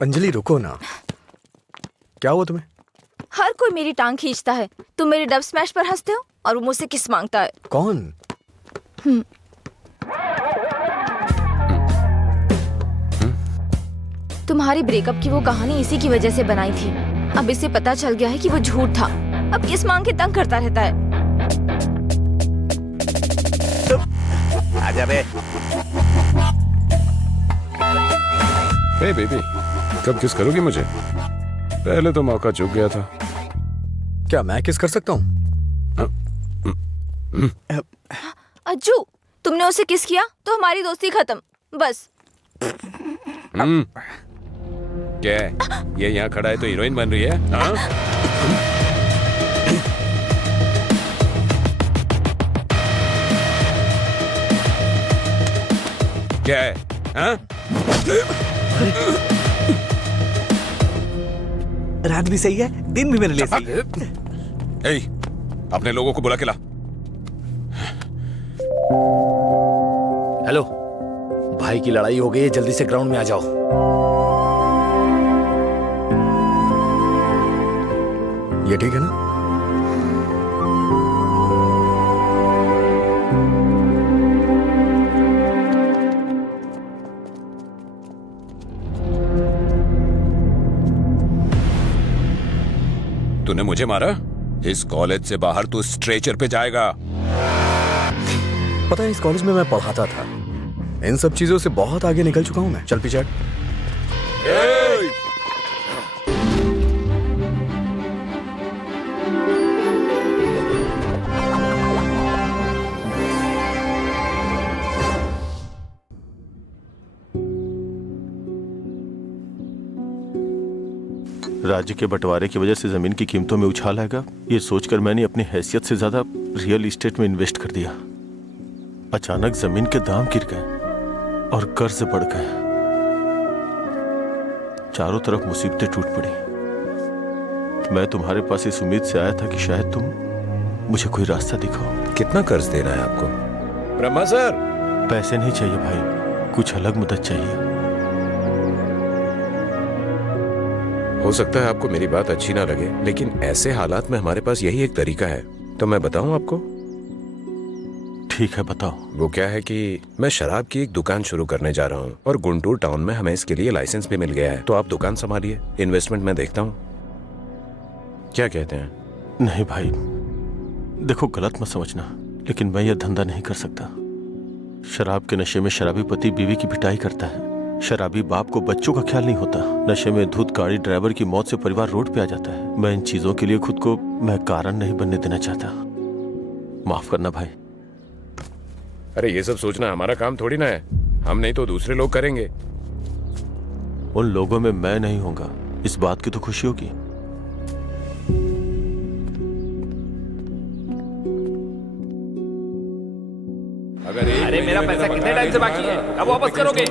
अंजलि रुको ना। क्या हुआ तुम्हें? हर कोई मेरी टांग खींचता है। तुम मेरे डब स्मैश पर हंसते हो और वो मुझसे किस मांगता है। कौन? तुम्हारी ब्रेकअप की वो कहानी इसी की वजह से बनाई थी। अब इसे पता चल गया है कि वो झूठ था। अब किस मांग के तंग करता रहता है। आजा बे। हे बेबी, कब किस करोगी मुझे? पहले तो मौका चूक गया था। क्या मैं किस कर सकता हूँ? अज्जू, तुमने उसे किस किया तो हमारी दोस्ती खत्म। बस। क्या है? ये यहाँ खड़ा है तो हीरोइन बन रही है? हाँ? क्या है? हाँ? रात भी सही है, दिन भी मेरे लिए सही है। ए, अपने लोगों को बुला के ला। हेलो, भाई की लड़ाई हो गई है, जल्दी से ग्राउंड में आ जाओ। ये ठीक है ना? तूने मुझे मारा? इस कॉलेज से बाहर तू स्ट्रेचर पे जाएगा। पता है, इस कॉलेज में मैं पढ़ाता था। इन सब चीजों से बहुत आगे निकल चुका हूं मैं। चल पीछे हट। राज्य के बंटवारे की वजह से जमीन की कीमतों में उछाल आएगा, ये सोचकर मैंने अपनी हैसियत से ज्यादा रियल एस्टेट में इन्वेस्ट कर दिया। अचानक जमीन के दाम गिर गए और कर्ज बढ़ गए। चारों तरफ मुसीबतें टूट पड़ी। मैं तुम्हारे पास इस उम्मीद से आया था कि शायद तुम मुझे कोई रास्ता दिखाओ। कितना कर्ज देना है आपको? ब्रह्मा सर, पैसे नहीं चाहिए भाई, कुछ अलग मदद चाहिए। हो सकता है आपको मेरी बात अच्छी ना लगे, लेकिन ऐसे हालात में हमारे पास यही एक तरीका है। तो मैं बताऊं आपको? ठीक है, बताओ। वो क्या है कि मैं शराब की एक दुकान शुरू करने जा रहा हूँ और गुंटूर टाउन में हमें इसके लिए लाइसेंस भी मिल गया है। तो आप दुकान संभालिए, इन्वेस्टमेंट मैं देखता हूँ। क्या कहते हैं? नहीं भाई, देखो गलत मत समझना, लेकिन मैं यह धंधा नहीं कर सकता। शराब के नशे में शराबी पति बीवी की पिटाई करता है, शराबी बाप को बच्चों का ख्याल नहीं होता, नशे में धुत गाड़ी ड्राइवर की मौत से परिवार रोड पे आ जाता है। मैं इन चीजों के लिए खुद को मैं कारण नहीं बनने देना चाहता। माफ करना भाई। अरे ये सब सोचना हमारा काम थोड़ी ना है। हम नहीं तो दूसरे लोग करेंगे। उन लोगों में मैं नहीं होगा, इस बात की तो खुशी होगी। अरे मेरा पैसा कितने टाइम से बाकी है? कब वापस करोगे?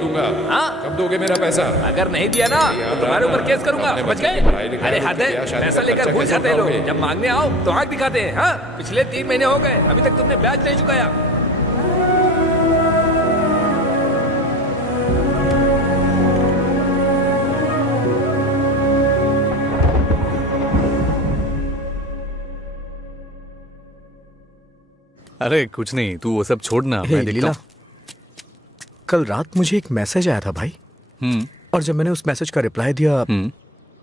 हाँ? कब दोगे मेरा पैसा? अगर नहीं दिया ना तो तुम्हारे ऊपर केस करूंगा, समझ गए? अरे हद है, पैसा लेकर भूल जाते हैं लोग। जब मांगने आओ तो आंख दिखाते हैं। हाँ? पिछले 3 महीने हो गए, अभी तक तुमने ब्याज नहीं चुकाया। अरे कुछ नहीं, तू वो सब छोड़ना, मैं देखता लीला, हूँ। कल रात मुझे एक मैसेज आया था भाई। और जब मैंने उस मैसेज का रिप्लाई दिया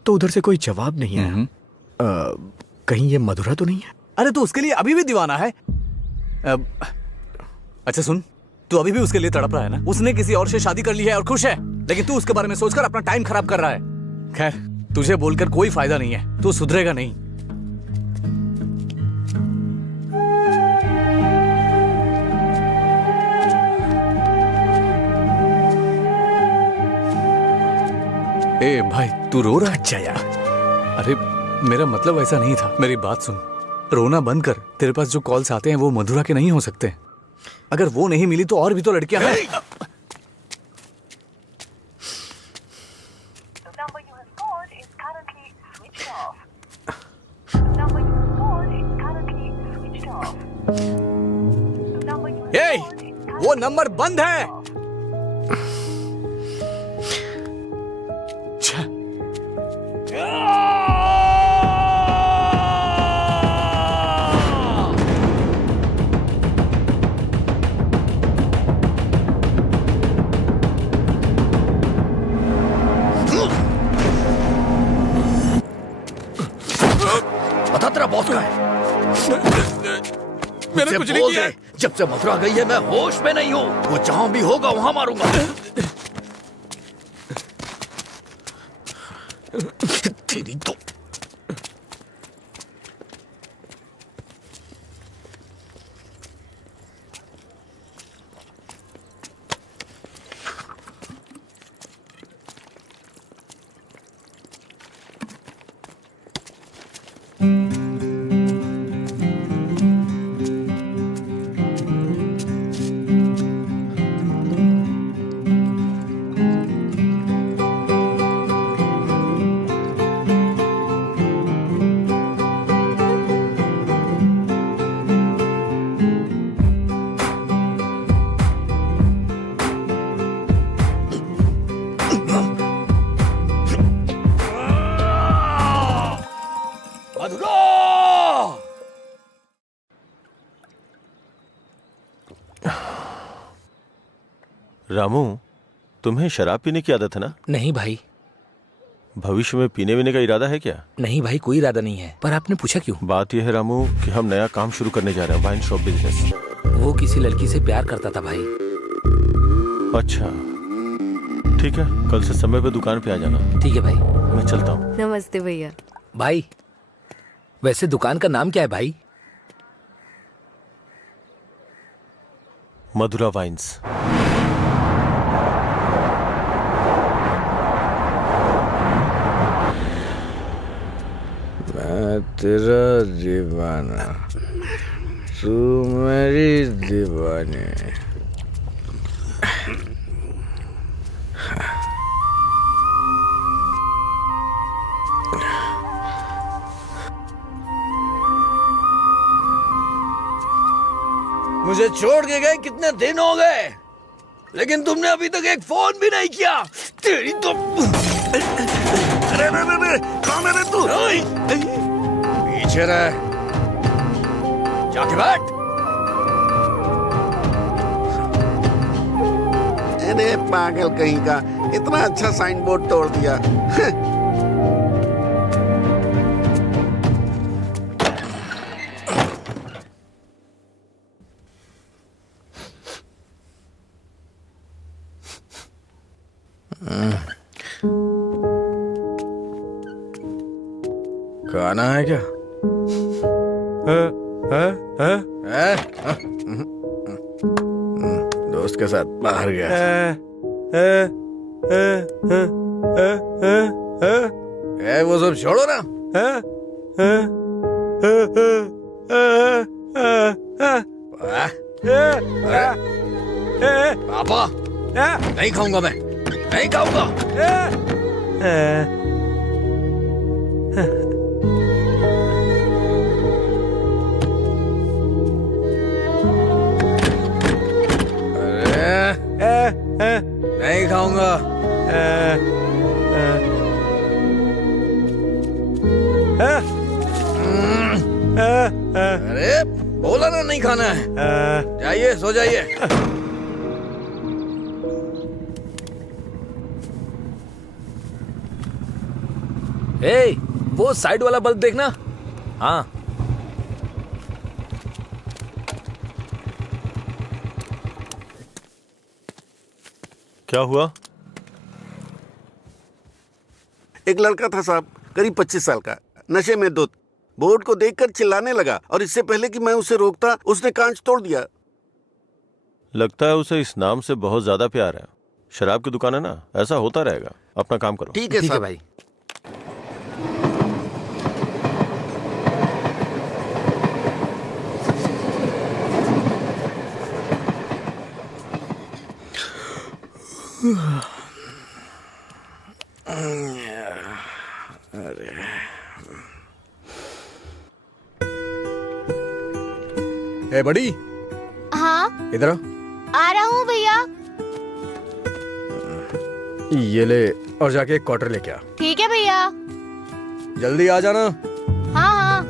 तो उधर से कोई जवाब नहीं आया। कहीं ये मधुरा तो नहीं है? अरे तू उसके लिए अभी भी दीवाना है? अच्छा सुन, तू अभी भी उसके लिए तड़प रहा है ना? उसने किसी और से शादी कर ली है और खुश है, लेकिन तू उसके बारे में सोचकर अपना टाइम खराब कर रहा है। खैर, तुझे बोलकर कोई फायदा नहीं है, तू सुधरेगा नहीं। ए भाई, तू रो रहा है? अच्छा यार। अरे मेरा मतलब ऐसा नहीं था, मेरी बात सुन। रोना बंद कर। तेरे पास जो कॉल्स आते हैं वो मधुरा के नहीं हो सकते। अगर वो नहीं मिली तो और भी तो लड़कियां हैं। ए, वो नंबर बंद है। तेरा बॉस का है? मैंने कुछ नहीं किया। जब से मथुरा गई है मैं होश में नहीं हूँ। वो जहां भी होगा वहां मारूंगा। तेरी तो रामू, तुम्हें शराब पीने की आदत है ना? नहीं भाई, भविष्य में पीने वीने का इरादा है क्या? नहीं भाई, कोई इरादा नहीं है। पर आपने पूछा क्यों? बात यह है रामू कि हम नया काम शुरू करने जा रहे हैं, वाइन शॉप बिजनेस। वो किसी लड़की से प्यार करता था भाई। अच्छा ठीक है, कल से समय पे दुकान पे आ जाना। ठीक है भाई, मैं चलता हूँ। नमस्ते भैया। भाई वैसे दुकान का नाम क्या है भाई? मधुरा वाइन्स। मैं तेरा दीवाना, तू मेरी दीवानी। मुझे छोड़ के गए कितने दिन हो गए, लेकिन तुमने अभी तक एक फोन भी नहीं किया। तेरी तो अरे कौन है तू? पीछे रह, जाके बैठ। अरे पागल कहीं का, इतना अच्छा साइन बोर्ड तोड़ दिया। खाना है क्या? दोस्त के साथ बाहर गया। वो सब छोड़ो ना। पापा नहीं खाऊंगा, मैं नहीं खाऊंगा। नहीं खाऊंगा। अरे बोला ना नहीं खाना है। जाइए सो जाइए। ए, वो साइड वाला बल्ब देखना। हाँ क्या हुआ? एक लड़का था साहब, करीब 25 साल का, नशे में धुत, बोर्ड को देखकर चिल्लाने लगा और इससे पहले कि मैं उसे रोकता उसने कांच तोड़ दिया। लगता है उसे इस नाम से बहुत ज्यादा प्यार है। शराब की दुकान है ना, ऐसा होता रहेगा। अपना काम करो। ठीक है साहब। भाई। ए बड़ी, हाँ इधर आ रहा हूँ भैया। ये ले और जाके एक क्वार्टर लेके आ। ठीक है भैया। जल्दी आ जाना। हाँ हाँ।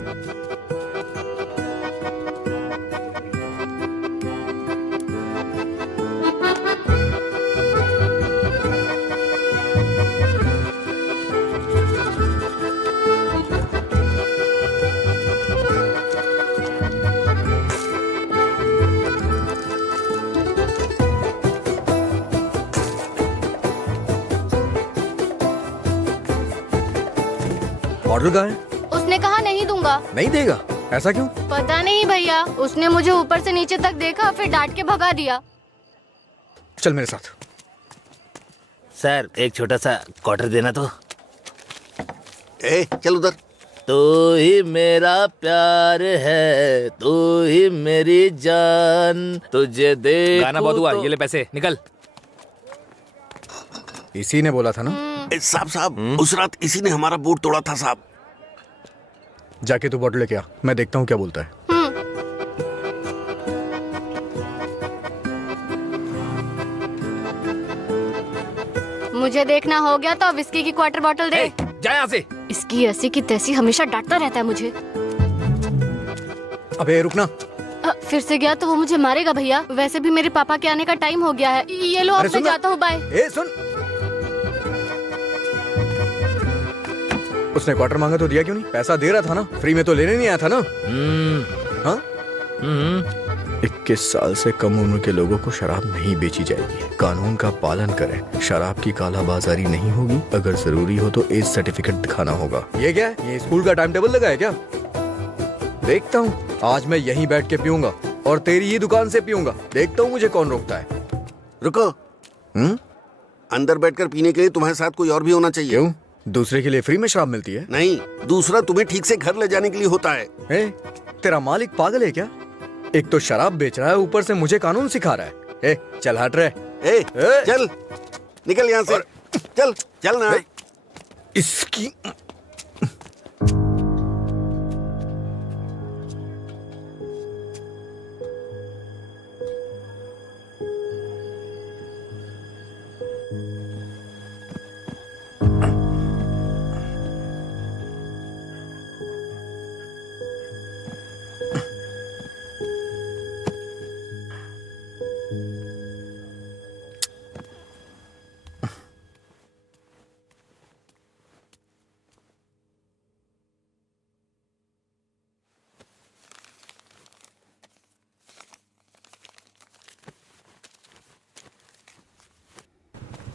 बॉटल कहाँ है? उसने कहा नहीं दूंगा। नहीं देगा? ऐसा क्यों? पता नहीं भैया, उसने मुझे ऊपर से नीचे तक देखा, फिर डांट के भगा दिया। चल मेरे साथ। सर एक छोटा सा क्वार्टर देना तो। चल उधर। तू ही मेरा प्यार है, तू ही मेरी जान, तुझे देखूं गाना बहुत हुआ, तो... ये ले पैसे, निकल। इसी ने बोला था ना? साहब उस रात इसी ने हमारा बोर्ड तोड़ा था साहब। जाके तू बॉटल लेके आ, मैं देखता हूँ क्या बोलता है। मुझे देखना हो गया तो विस्की की क्वार्टर बॉटल दे। जा यहाँ से। इसकी ऐसी की तैसी हमेशा डांटता रहता है मुझे। अबे रुकना। फिर से गया तो वो मुझे मारेगा भैया। वैसे भी मेरे पापा के आने का टाइम हो गया है। ये लो, अब मैं जाता हूँ, बाय। सुन, उसने क्वार्टर मांगा तो दिया क्यों नहीं? पैसा दे रहा था ना, फ्री में तो लेने नहीं आया था ना? हाँ? 21 साल से कम उम्र के लोगों को शराब नहीं बेची जाएगी। कानून का पालन करें। शराब की कालाबाजारी नहीं होगी। अगर जरूरी हो तो एज सर्टिफिकेट दिखाना होगा। ये क्या है? ये स्कूल का टाइम टेबल लगा है क्या? देखता हूँ, आज मैं यहीं बैठ के पीऊंगा और तेरी ही दुकान से पीऊंगा। देखता हूँ मुझे कौन रोकता है। रुको। अंदर बैठकर पीने के लिए तुम्हारे साथ कोई और भी होना चाहिए। क्यों? दूसरे के लिए फ्री में शराब मिलती है? नहीं, दूसरा तुम्हें ठीक से घर ले जाने के लिए होता है। तेरा मालिक पागल है क्या? एक तो शराब बेच रहा है, ऊपर से मुझे कानून सिखा रहा है। चल हट रहे। चल निकल यहाँ से। चल चल ना। इसकी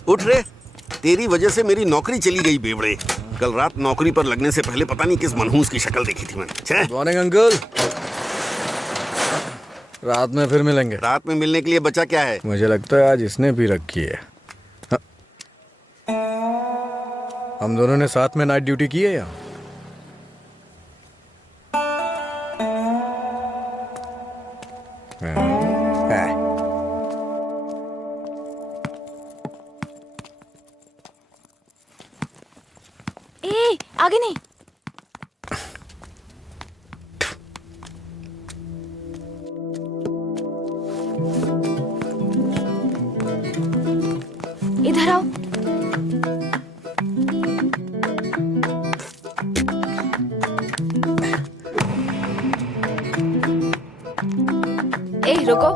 उठ रे, तेरी वजह से मेरी नौकरी चली गई बेवड़े। कल रात नौकरी पर लगने से पहले पता नहीं किस मनहूस की शक्ल देखी थी मैंने। Morning uncle. रात में फिर मिलेंगे। रात में मिलने के लिए बचा क्या है? मुझे लगता है आज इसने भी रखी है। हम दोनों ने साथ में नाइट ड्यूटी की है या? आगे नहीं। इधर आओ। रुको।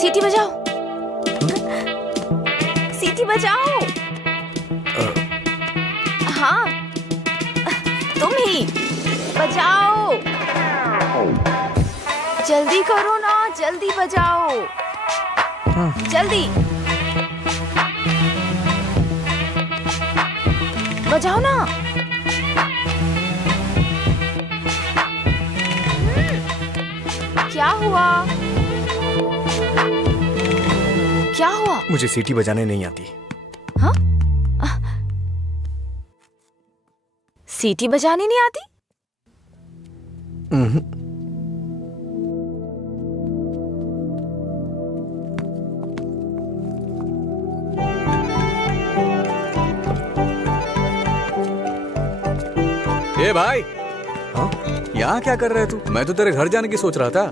सीटी बजाओ। सीटी बजाओ। हाँ, तुम ही बजाओ। जल्दी करो ना, जल्दी बजाओ। जल्दी बजाओ ना। क्या हुआ? क्या हुआ? मुझे सीटी बजाने नहीं आती। हाँ? सीटी बजानी नहीं आती? ए भाई, हाँ? यहाँ क्या कर रहा है तू? मैं तो तेरे घर जाने की सोच रहा था।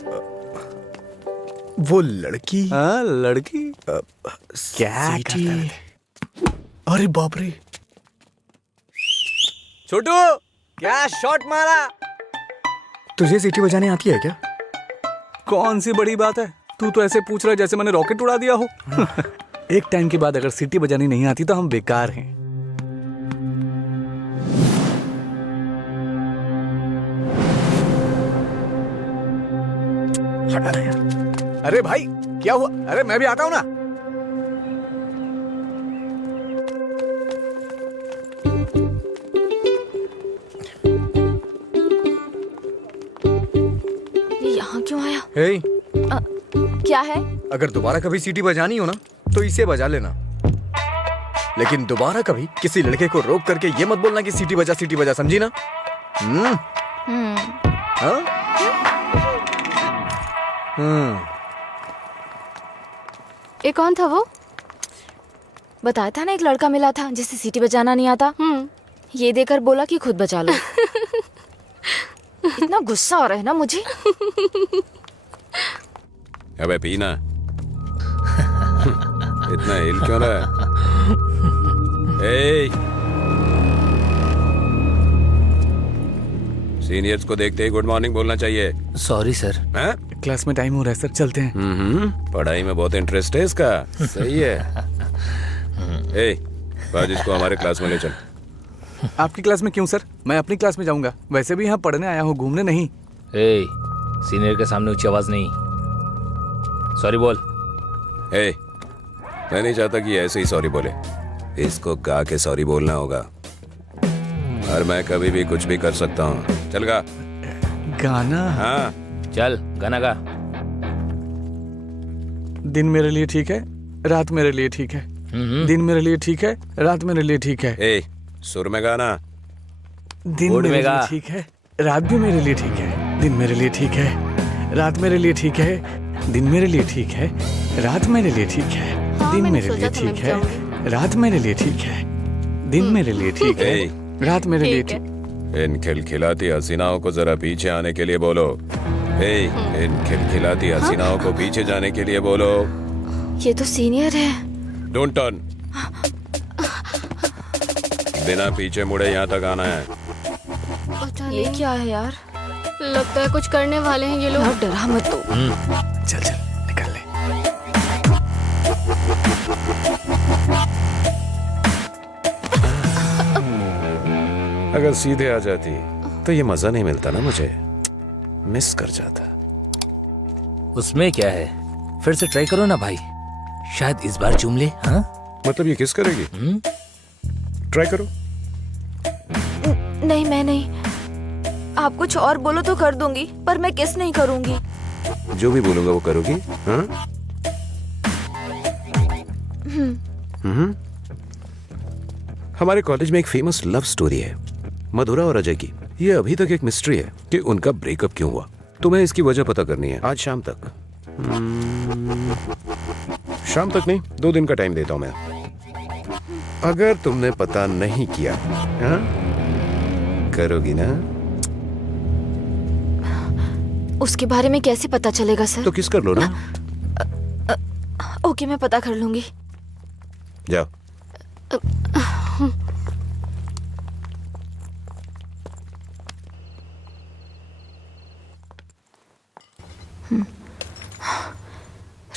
वो लड़की? हाँ, लड़की क्या करता है? अरे बाप रे! छोटू, क्या शॉट मारा? तुझे सीटी बजाने आती है क्या? कौन सी बड़ी बात है? तू तो ऐसे पूछ रहा है जैसे मैंने रॉकेट उड़ा दिया हो। एक टाइम के बाद अगर सीटी बजानी नहीं आती तो हम बेकार हैं। अरे भाई, क्या हुआ? अरे मैं भी आता हूं ना। हे, क्या है? अगर दोबारा कभी सीटी बजानी हो ना तो इसे बजा लेना, लेकिन दोबारा कभी किसी लड़के को रोक करके ये मत बोलना कि सीटी बजा, समझी ना? हाँ? ये कौन था वो? बताया था ना, एक लड़का मिला था जिसे सीटी बजाना नहीं आता। ये देकर बोला कि खुद बजा लो। इतना गुस्सा हो रहा है ना मुझे। अबे पीना। इतना हिल क्यों रहा है? सीनियर्स को देखते ही गुड मॉर्निंग बोलना चाहिए। Sorry sir. हैं? क्लास में टाइम हो रहा है सर, चलते हैं। पढ़ाई में बहुत इंटरेस्ट है इसका। सही है। आज इसको हमारे क्लास में ले चल। आपकी क्लास में क्यों सर? मैं अपनी क्लास में जाऊंगा। वैसे भी यहाँ पढ़ने आया हूँ, घूमने नहीं। सीनियर के सामने ऊंची आवाज नहीं। सॉरी बोल। मैं नहीं चाहता कि ऐसे ही सॉरी बोले। इसको गा के सॉरी बोलना होगा। और मैं कभी भी कुछ भी कर सकता हूँ। चल गा। गाना? हाँ चल गाना गा। दिन मेरे लिए ठीक है, रात मेरे लिए ठीक है। दिन मेरे लिए ठीक है, रात मेरे लिए ठीक है। सुर में गाना। दिन मेरे लिए ठीक है, रात भी मेरे लिए ठीक है। दिन मेरे लिए ठीक है, रात मेरे लिए ठीक है। दिन मेरे लिए ठीक है, रात मेरे लिए ठीक है। दिन मेरे लिए ठीक है, रात मेरे लिए ठीक है। दिन मेरे लिए ठीक है, रात मेरे लिए ठीक। इन खिलखिलाती हसीनाओं को जरा पीछे आने के लिए बोलो। इन खिलखिलाती हसीनाओं को पीछे जाने के लिए बोलो। ये तो सीनियर है। Don't turn. बिना पीछे मुड़े यहाँ तक आना है। ये क्या है यार? लगता है कुछ करने वाले हैं ये लोग। यार डरा मत तो। चल निकल ले। अगर सीधे आ जाती तो ये मजा नहीं मिलता ना, मुझे मिस कर जाता। उसमें क्या है, फिर से ट्राई करो ना भाई, शायद इस बार चूम ले। हाँ मतलब ये किस करेगी? ट्राई करो। नहीं मैं नहीं। आप कुछ और बोलो तो कर दूंगी, पर मैं किस नहीं करूंगी। जो भी बोलूंगा वो करोगी? हाँ? हमारे कॉलेज में एक फेमस लव स्टोरी है, मधुरा और अजय की। ये अभी तक एक मिस्ट्री है कि उनका ब्रेकअप क्यों हुआ। तुम्हें इसकी वजह पता करनी है आज शाम तक। शाम तक नहीं, 2 दिन का टाइम देता हूं मैं। अगर तुमने पता नहीं किया, हाँ? करोगी ना? उसके बारे में कैसे पता चलेगा सर? तो किस कर लो ना। ओके मैं पता कर लूंगी। जाओ।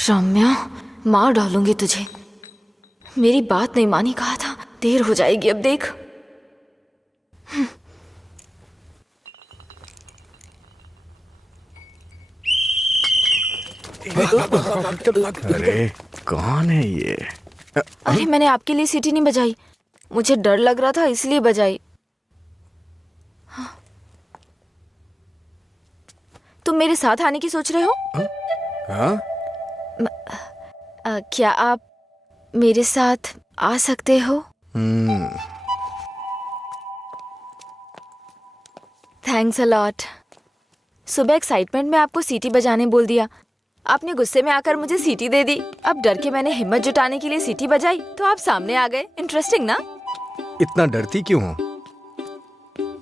रम्या, मार डालूंगी तुझे। मेरी बात नहीं मानी, कहा था। देर हो जाएगी अब देख। अरे कौन है ये? अरे मैंने आपके लिए सीटी नहीं बजाई, मुझे डर लग रहा था इसलिए बजाई। तुम मेरे साथ आने की सोच रहे हो? हाँ? क्या आप मेरे साथ आ सकते हो? Thanks a lot. सुबह एक्साइटमेंट में आपको सीटी बजाने बोल दिया, आपने गुस्से में आकर मुझे सीटी दे दी। अब डर के मैंने हिम्मत जुटाने के लिए सीटी बजाई तो आप सामने आ गए। इंटरेस्टिंग ना? इतना डरती क्यों हो?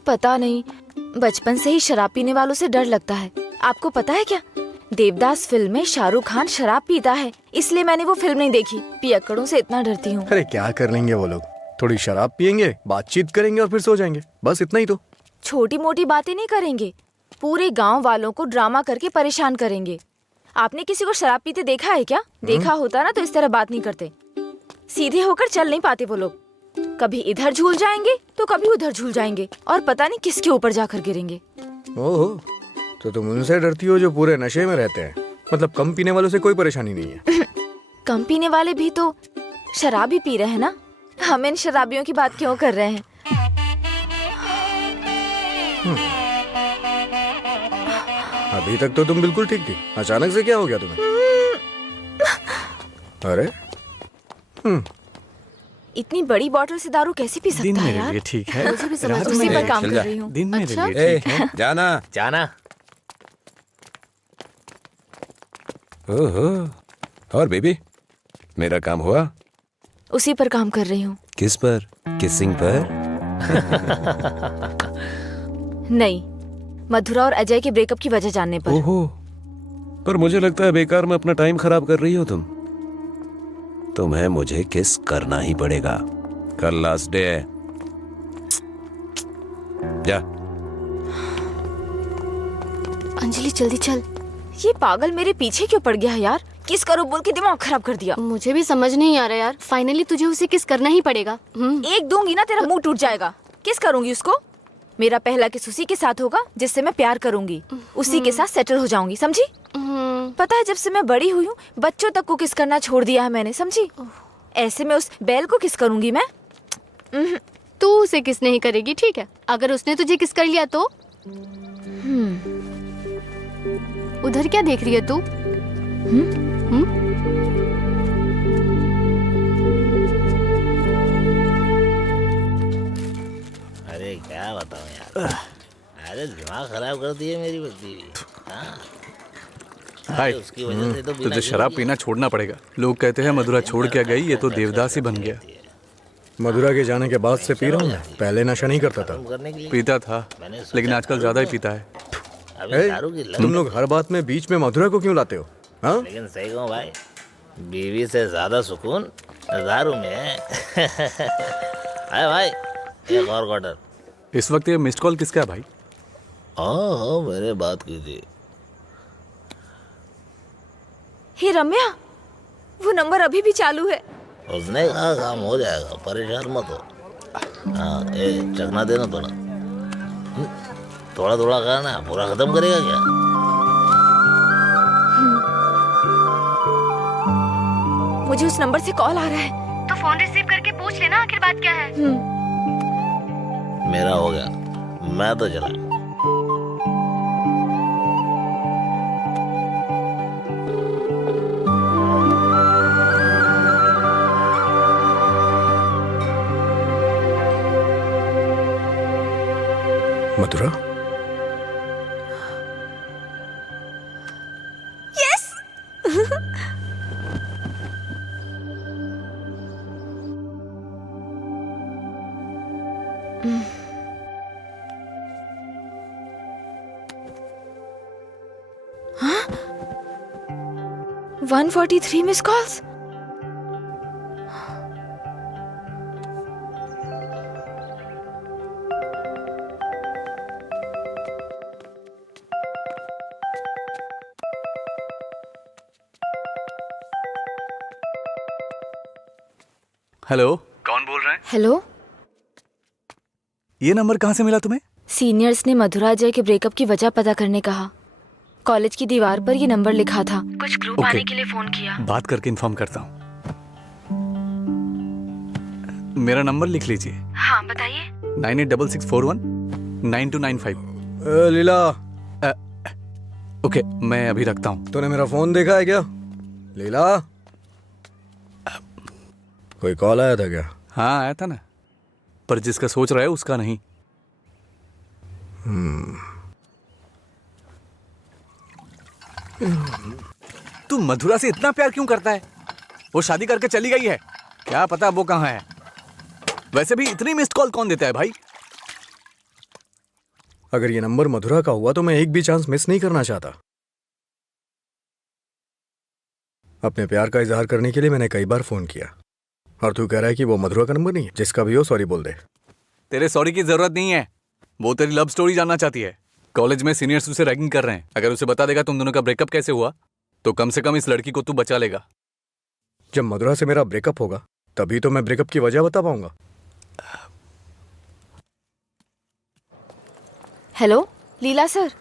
पता नहीं, बचपन से ही शराब पीने वालों से डर लगता है। आपको पता है क्या, देवदास फिल्म में शाहरुख खान शराब पीता है, इसलिए मैंने वो फिल्म नहीं देखी। पियक्कड़ों से इतना डरती हूँ। अरे क्या कर लेंगे वो लोग, थोड़ी शराब पियेंगे, बातचीत करेंगे और फिर सो जाएंगे, बस इतना ही तो। छोटी मोटी बातें नहीं करेंगे, पूरे गांव वालों को ड्रामा करके परेशान करेंगे। आपने किसी को शराब पीते देखा है क्या? देखा होता ना तो इस तरह बात नहीं करते। सीधे होकर चल नहीं पाते वो लोग, कभी इधर झूल जाएंगे तो कभी उधर झूल जाएंगे और पता नहीं किसके ऊपर जाकर गिरेंगे। ओहो, तो तुम उनसे डरती हो जो पूरे नशे में रहते हैं। मतलब कम पीने वालों से कोई परेशानी नहीं है। कम पीने वाले भी तो शराब ही पी रहे हैं ना, हम इन शराबियों की बात क्यों कर रहे हैं? अभी तक तो तुम बिल्कुल ठीक थी, अचानक से क्या हो गया तुम्हें? अरे इतनी बड़ी बोतल से दारू कैसे पी सकता है यार? ठीक है। मुझे भी समझ उसी पर काम कर रही हूँ। दिन मेरे अच्छा? लिए ठीक है। जाना। जाना। ओहो। और बेबी, मेरा काम हुआ? उसी पर काम कर रही हूँ। किस पर? किसिंग पर? नहीं, मधुरा और अजय के ब्रेकअप की वजह जानने पर। ओहो, पर मुझे लगता है बेकार में अपना टाइम खराब कर रही हो तुम। तुम्हें मुझे किस करना ही पड़ेगा। कल लास्ट डे है। जा। अंजलि जल्दी चल। ये पागल मेरे पीछे क्यों पड़ गया है यार? किस करो बोल के दिमाग खराब कर दिया। मुझे भी समझ नहीं आ रहा यार, फाइनली तुझे उसे किस करना ही पड़ेगा। एक दूंगी ना तेरा मुंह टूट जाएगा। किस करूंगी उसको? मेरा पहला किस उसी के साथ होगा जिससे मैं प्यार करूंगी। उसी के साथ सेटल हो जाऊंगी, समझी? पता है जब से मैं बड़ी हुई हूँ बच्चों तक को किस करना छोड़ दिया है मैंने, समझी? ऐसे में उस बैल को किस करूंगी मैं? तू उसे किस नहीं करेगी, ठीक है? अगर उसने तुझे किस कर लिया तो? उधर क्या देख रही है तू? अरे क्या बताऊं यार, अरे दिमाग खराब कर दिए मेरी बीवी। हाय, उसकी वजह से तो तुझे शराब पीना छोड़ना पड़ेगा। लोग कहते हैं मधुरा छोड़ के गई, ये तो देवदास ही बन गया। मधुरा के जाने के बाद से पी रहा हूँ मैं। पहले नशा नहीं करता था, पीता था, लेकिन आजकल ज्यादा ही पीता है। तुम लोग हर बात में बीच में मधुरा को क्यों लाते हो? हाँ? लेकिन सही कहूँ भाई, बीवी से ज्यादा सुकून दारू में है। अरे भाई, एक और क्वार्टर। इस वक्त ये मिस्ड कॉल किसका है भाई? हाँ, मैंने बात की थी। हे रम्या, वो नंबर अभी भी चालू है। उसने कहा काम हो जाएगा, परेशान मत हो। हाँ, चखना देना थोड़ा। थोड़ा थोड़ा खाना, पूरा खत्म करेगा क्या? मुझे उस नंबर से कॉल आ रहा है, तो फोन रिसीव करके पूछ लेना आखिर बात क्या है। मेरा हो गया, मैं तो चला। मधुरा? यस। 143 miss calls. हेलो, कौन बोल रहा है? हेलो, ये नंबर कहाँ से मिला तुम्हें? सीनियर्स ने मधुरा अजय के ब्रेकअप की वजह पता करने कहा। कॉलेज की दीवार पर ये नंबर लिखा था। कुछ ग्रुप आने के लिए फोन किया। बात करके इन्फॉर्म करता हूँ। मेरा नंबर लिख लीजिए। हाँ बताइए। 9866419295। लीला। ओके, मैं अभी रखता हूँ। तूने मेरा फोन देखा है क्या लीला? कोई कॉल आया था क्या? हाँ आया था ना, पर जिसका सोच रहा है उसका नहीं। तू मधुरा से इतना प्यार क्यों करता है? वो शादी करके चली गई है, क्या पता वो कहाँ है। वैसे भी इतनी मिस्ड कॉल कौन देता है भाई? अगर ये नंबर मधुरा का हुआ तो मैं एक भी चांस मिस नहीं करना चाहता। अपने प्यार का इजहार करने के लिए मैंने कई बार फोन किया, और तू कह रहा है कि वो मधुरा का नंबर नहीं है? जिसका भी हो सॉरी बोल दे। तेरे सॉरी की जरूरत नहीं है, वो तेरी लव स्टोरी जानना चाहती है। कॉलेज में सीनियर्स उसे रैगिंग कर रहे हैं। अगर उसे बता देगा तुम दोनों का ब्रेकअप कैसे हुआ तो कम से कम इस लड़की को तू बचा लेगा। जब मधुरा से मेरा ब्रेकअप होगा तभी तो मैं ब्रेकअप की वजह बता पाऊंगा। हेलो लीला सर।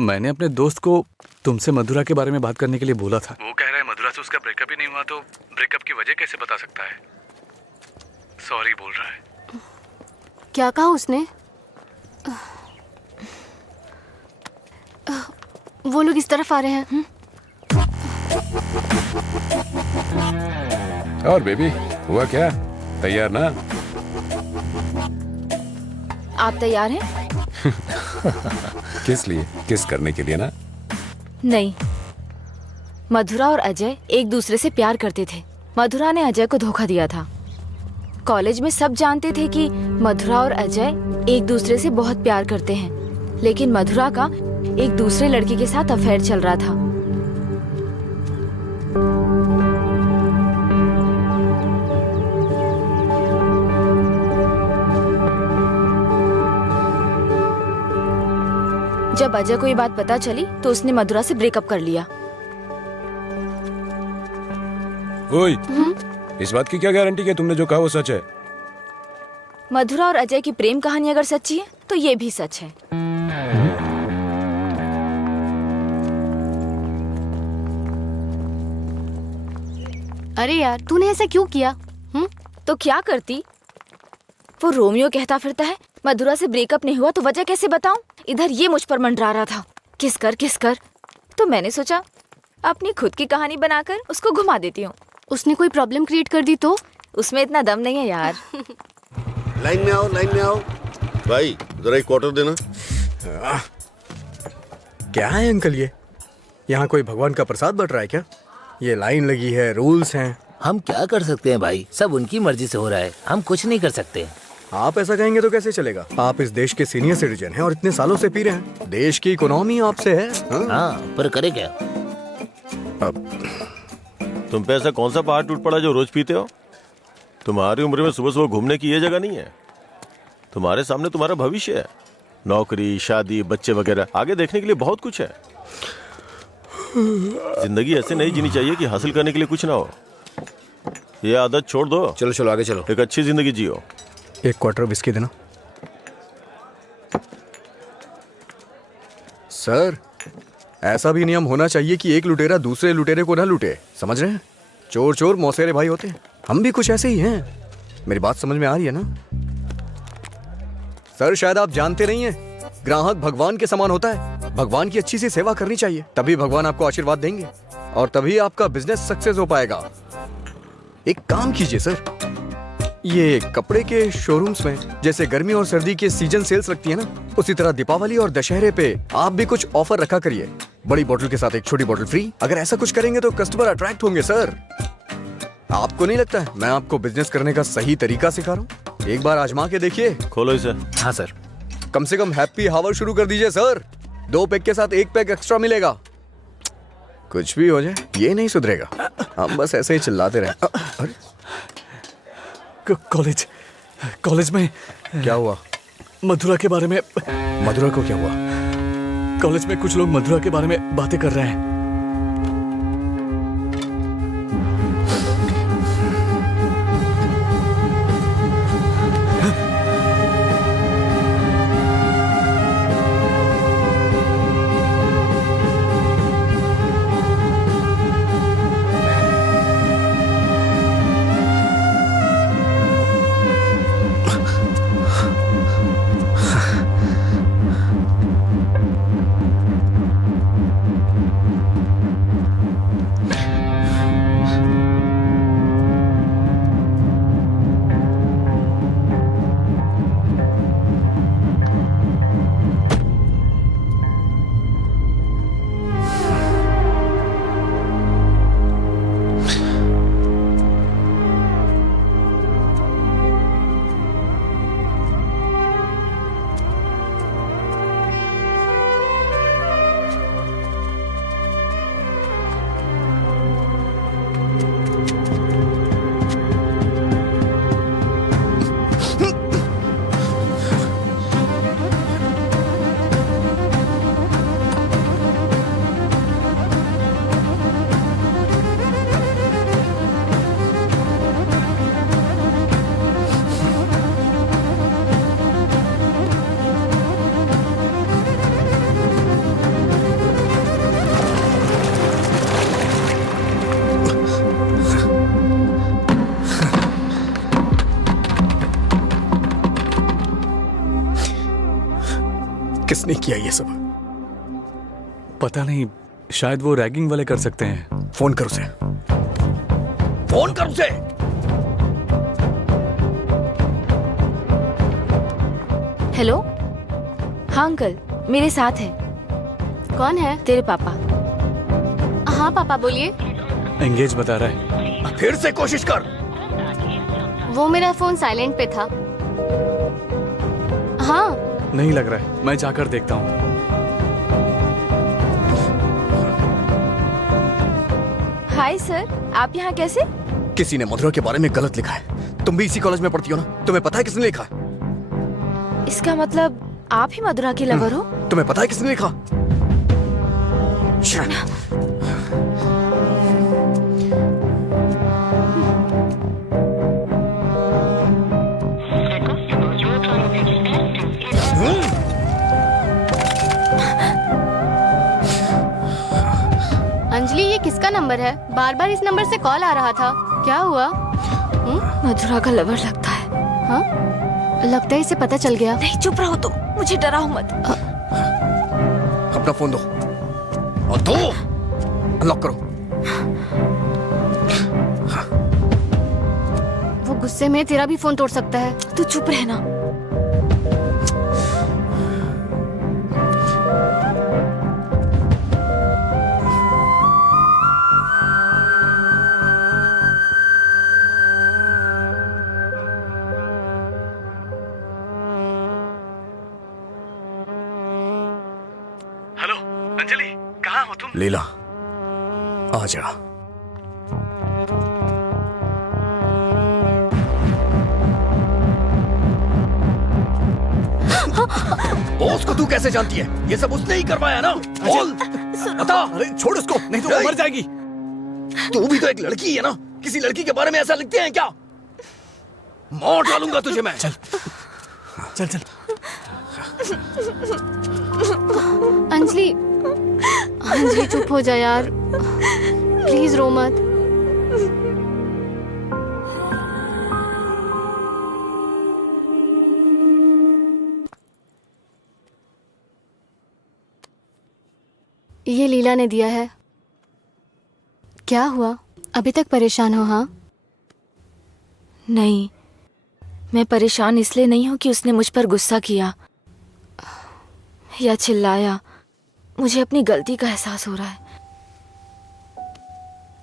मैंने अपने दोस्त को तुमसे मधुरा के बारे में बात करने के लिए बोला था। वो कह रहा है मधुरा से उसका ब्रेकअप ही नहीं हुआ तो ब्रेकअप की वजह कैसे बता सकता है। सॉरी बोल रहा है। क्या कहा उसने? वो लोग इस तरफ आ रहे हैं। और बेबी हुआ क्या? तैयार ना? आप तैयार हैं? किस लिए? किस करने के लिए ना? नहीं, मधुरा और अजय एक दूसरे से प्यार करते थे। मधुरा ने अजय को धोखा दिया था। कॉलेज में सब जानते थे कि मधुरा और अजय एक दूसरे से बहुत प्यार करते हैं, लेकिन मधुरा का एक दूसरे लड़के के साथ अफेयर चल रहा था। जब अजय को ये बात पता चली तो उसने मधुरा से ब्रेकअप कर लिया। ओए, इस बात की क्या गारंटी कि तुमने जो कहा वो सच है? मधुरा और अजय की प्रेम कहानी अगर सच्ची है तो ये भी सच है। अरे यार, तूने ऐसा क्यों किया? तो क्या करती? वो रोमियो कहता फिरता है मधुरा से ब्रेकअप नहीं हुआ तो वजह कैसे बताऊं? इधर ये मुझ पर मंडरा रहा था, किस कर। तो मैंने सोचा अपनी खुद की कहानी बनाकर उसको घुमा देती हूँ। उसने कोई प्रॉब्लम क्रिएट कर दी तो? उसमें इतना दम नहीं है यार। लाइन में आओ, लाइन में आओ। भाई जरा एक क्वार्टर देना। क्या है अंकल ये? यहाँ कोई भगवान का प्रसाद बट रहा है क्या? ये लाइन लगी है, रूल्स हैं। हम क्या कर सकते हैं भाई, सब उनकी मर्जी से हो रहा है, हम कुछ नहीं कर सकते। आप ऐसा कहेंगे तो कैसे चलेगा? आप इस देश के सीनियर सिटीजन हैं और इतने सालों से पी रहे हैं। देश की इकोनॉमी आपसे है। हाँ, पर करे क्या? तुम पे ऐसा कौन सा पहाड़ टूट पड़ा जो रोज पीते हो? तुम्हारी उम्र में सुबह सुबह घूमने की ये जगह नहीं है। तुम्हारे सामने तुम्हारा भविष्य है, नौकरी, शादी, बच्चे वगैरह। आगे देखने के लिए बहुत कुछ है। जिंदगी ऐसे नहीं जीनी चाहिए कि हासिल करने के लिए कुछ ना हो। ये आदत छोड़ दो। चलो चलो आगे चलो। एक अच्छी जिंदगी जियो। एक क्वार्टर विस्की देना। सर, ऐसा भी नियम होना चाहिए कि एक लुटेरा दूसरे लुटेरे को ना लूटे, समझ रहे हैं? चोर चोर मौसेरे भाई होते हैं। हम भी कुछ ऐसे ही हैं। मेरी बात समझ में आ रही है ना? सर, शायद आप जानते नहीं हैं, ग्राहक भगवान के समान होता है। भगवान की अच्छी सी सेवा करनी चाहिए, तभी भगवान आपको आशीर्वाद देंगे और तभी आपका बिजनेस सक्सेस हो पाएगा। एक काम कीजिए सर, ये कपड़े के शोरूम्स में जैसे गर्मी और सर्दी के सीजन सेल्स लगती है ना, उसी तरह दीपावली और दशहरे पे आप भी कुछ ऑफर रखा करिए। बड़ी बोतल के साथ एक छोटी बोतल फ्री। अगर ऐसा कुछ करेंगे तो कस्टमर अट्रैक्ट होंगे सर। आपको नहीं लगता है मैं आपको बिजनेस करने का सही तरीका सिखा रहा हूँ? एक बार आजमा के देखिए। खोलो इसे। हाँ सर। कम से कम हैप्पी हावर शुरू कर दीजिए सर। 2 पैक के साथ 1 पैक एक्स्ट्रा मिलेगा। कुछ भी हो जाए ये नहीं सुधरेगा। हम बस ऐसे ही चिल्लाते रहे। कॉलेज में क्या हुआ? मधुरा के बारे में। मधुरा को क्या हुआ? कॉलेज में कुछ लोग मधुरा के बारे में बातें कर रहे हैं। किसने किया ये सब? पता नहीं, शायद वो रैगिंग वाले कर सकते हैं। फोन कर उसे। फोन कर उसे। हेलो। हाँ अंकल, मेरे साथ है। कौन है? तेरे पापा। हाँ पापा बोलिए। एंगेज बता रहा है। फिर से कोशिश कर। वो मेरा फोन साइलेंट पे था। हाँ। नहीं लग रहा है, मैं जाकर देखता हूँ। हाय सर, आप यहाँ कैसे? किसी ने मधुरा के बारे में गलत लिखा है। तुम भी इसी कॉलेज में पढ़ती हो ना? तुम्हें पता है किसने लिखा? इसका मतलब आप ही मधुरा के लवर हो? तुम्हें पता है किसने लिखा? अंजलि, ये किसका नंबर है? बार बार इस नंबर से कॉल आ रहा था। क्या हुआ? मधुरा का लवर लगता है। हाँ? लगता है इसे पता चल गया। नहीं, चुप रहो तुम, मुझे डराओ मत। अपना फोन दो। और दो। अनलॉक करो। वो गुस्से में तेरा भी फोन तोड़ सकता है। तू चुप रहना। हेलो अंजलि, कहाँ हो तुम? लीला, आ जा। बॉस को तू कैसे जानती है? ये सब उसने ही करवाया ना? बोल, बता। अरे छोड़ उसको, नहीं तो वो मर जाएगी। तू भी तो एक लड़की है ना? किसी लड़की के बारे में ऐसा लिखते हैं क्या? मार डालूंगा तुझे मैं। चल चल चल। अंजलि, अंजलि चुप हो जा यार, प्लीज रो मत। ये लीला ने दिया है। क्या हुआ? अभी तक परेशान हो? हाँ? नहीं, मैं परेशान इसलिए नहीं हूँ कि उसने मुझ पर गुस्सा किया या चिल्लाया। मुझे अपनी गलती का एहसास हो रहा है।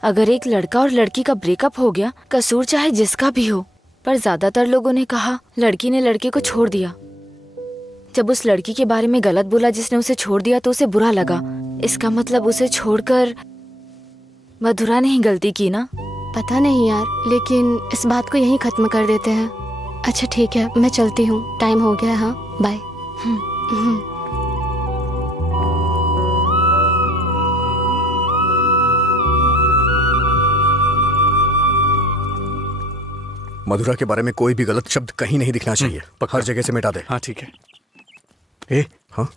अगर एक लड़का और लड़की का ब्रेकअप हो गया, कसूर चाहे जिसका भी हो, पर ज्यादातर लोगों ने कहा लड़की ने लड़के को छोड़ दिया। जब उस लड़की के बारे में गलत बोला जिसने उसे छोड़ दिया तो उसे बुरा लगा। इसका मतलब उसे छोड़कर मधुरा ने ही गलती की ना? पता नहीं यार, लेकिन इस बात को यहीं खत्म कर देते हैं। अच्छा ठीक है, मैं चलती हूँ, टाइम हो गया। हाँ बाय। मधुरा के बारे में कोई भी गलत शब्द कहीं नहीं दिखना चाहिए। हर जगह से मिटा दे। हाँ ठीक है। ए हाँ,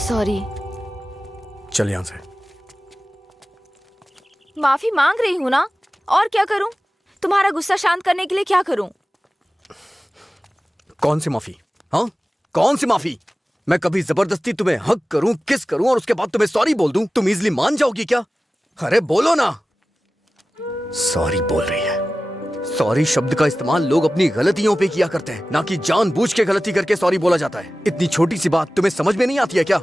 सॉरी। चल यहाँ से। माफी मांग रही हूँ ना, और क्या करूँ? तुम्हारा गुस्सा शांत करने के लिए क्या करूँ? कौन सी माफी? हाँ, कौन सी माफी? मैं कभी जबरदस्ती तुम्हें हक करूं, किस करूं और उसके बाद तुम्हें सॉरी बोल दूं? तुम इजीली मान जाओगी क्या? अरे बोलो ना। सॉरी बोल रही है। सॉरी शब्द का इस्तेमाल लोग अपनी गलतियों पे किया करते हैं, ना कि जानबूझ के गलती करके सॉरी बोला जाता है। इतनी छोटी सी बात तुम्हें समझ में नहीं आती है क्या?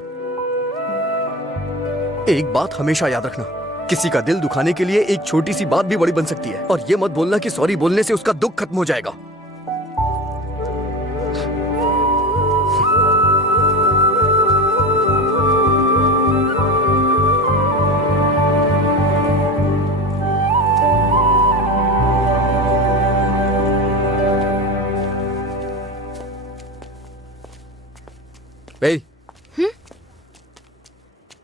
एक बात हमेशा याद रखना, किसी का दिल दुखाने के लिए एक छोटी सी बात भी बड़ी बन सकती है। और ये मत बोलना कि सॉरी बोलने से उसका दुख खत्म हो जाएगा।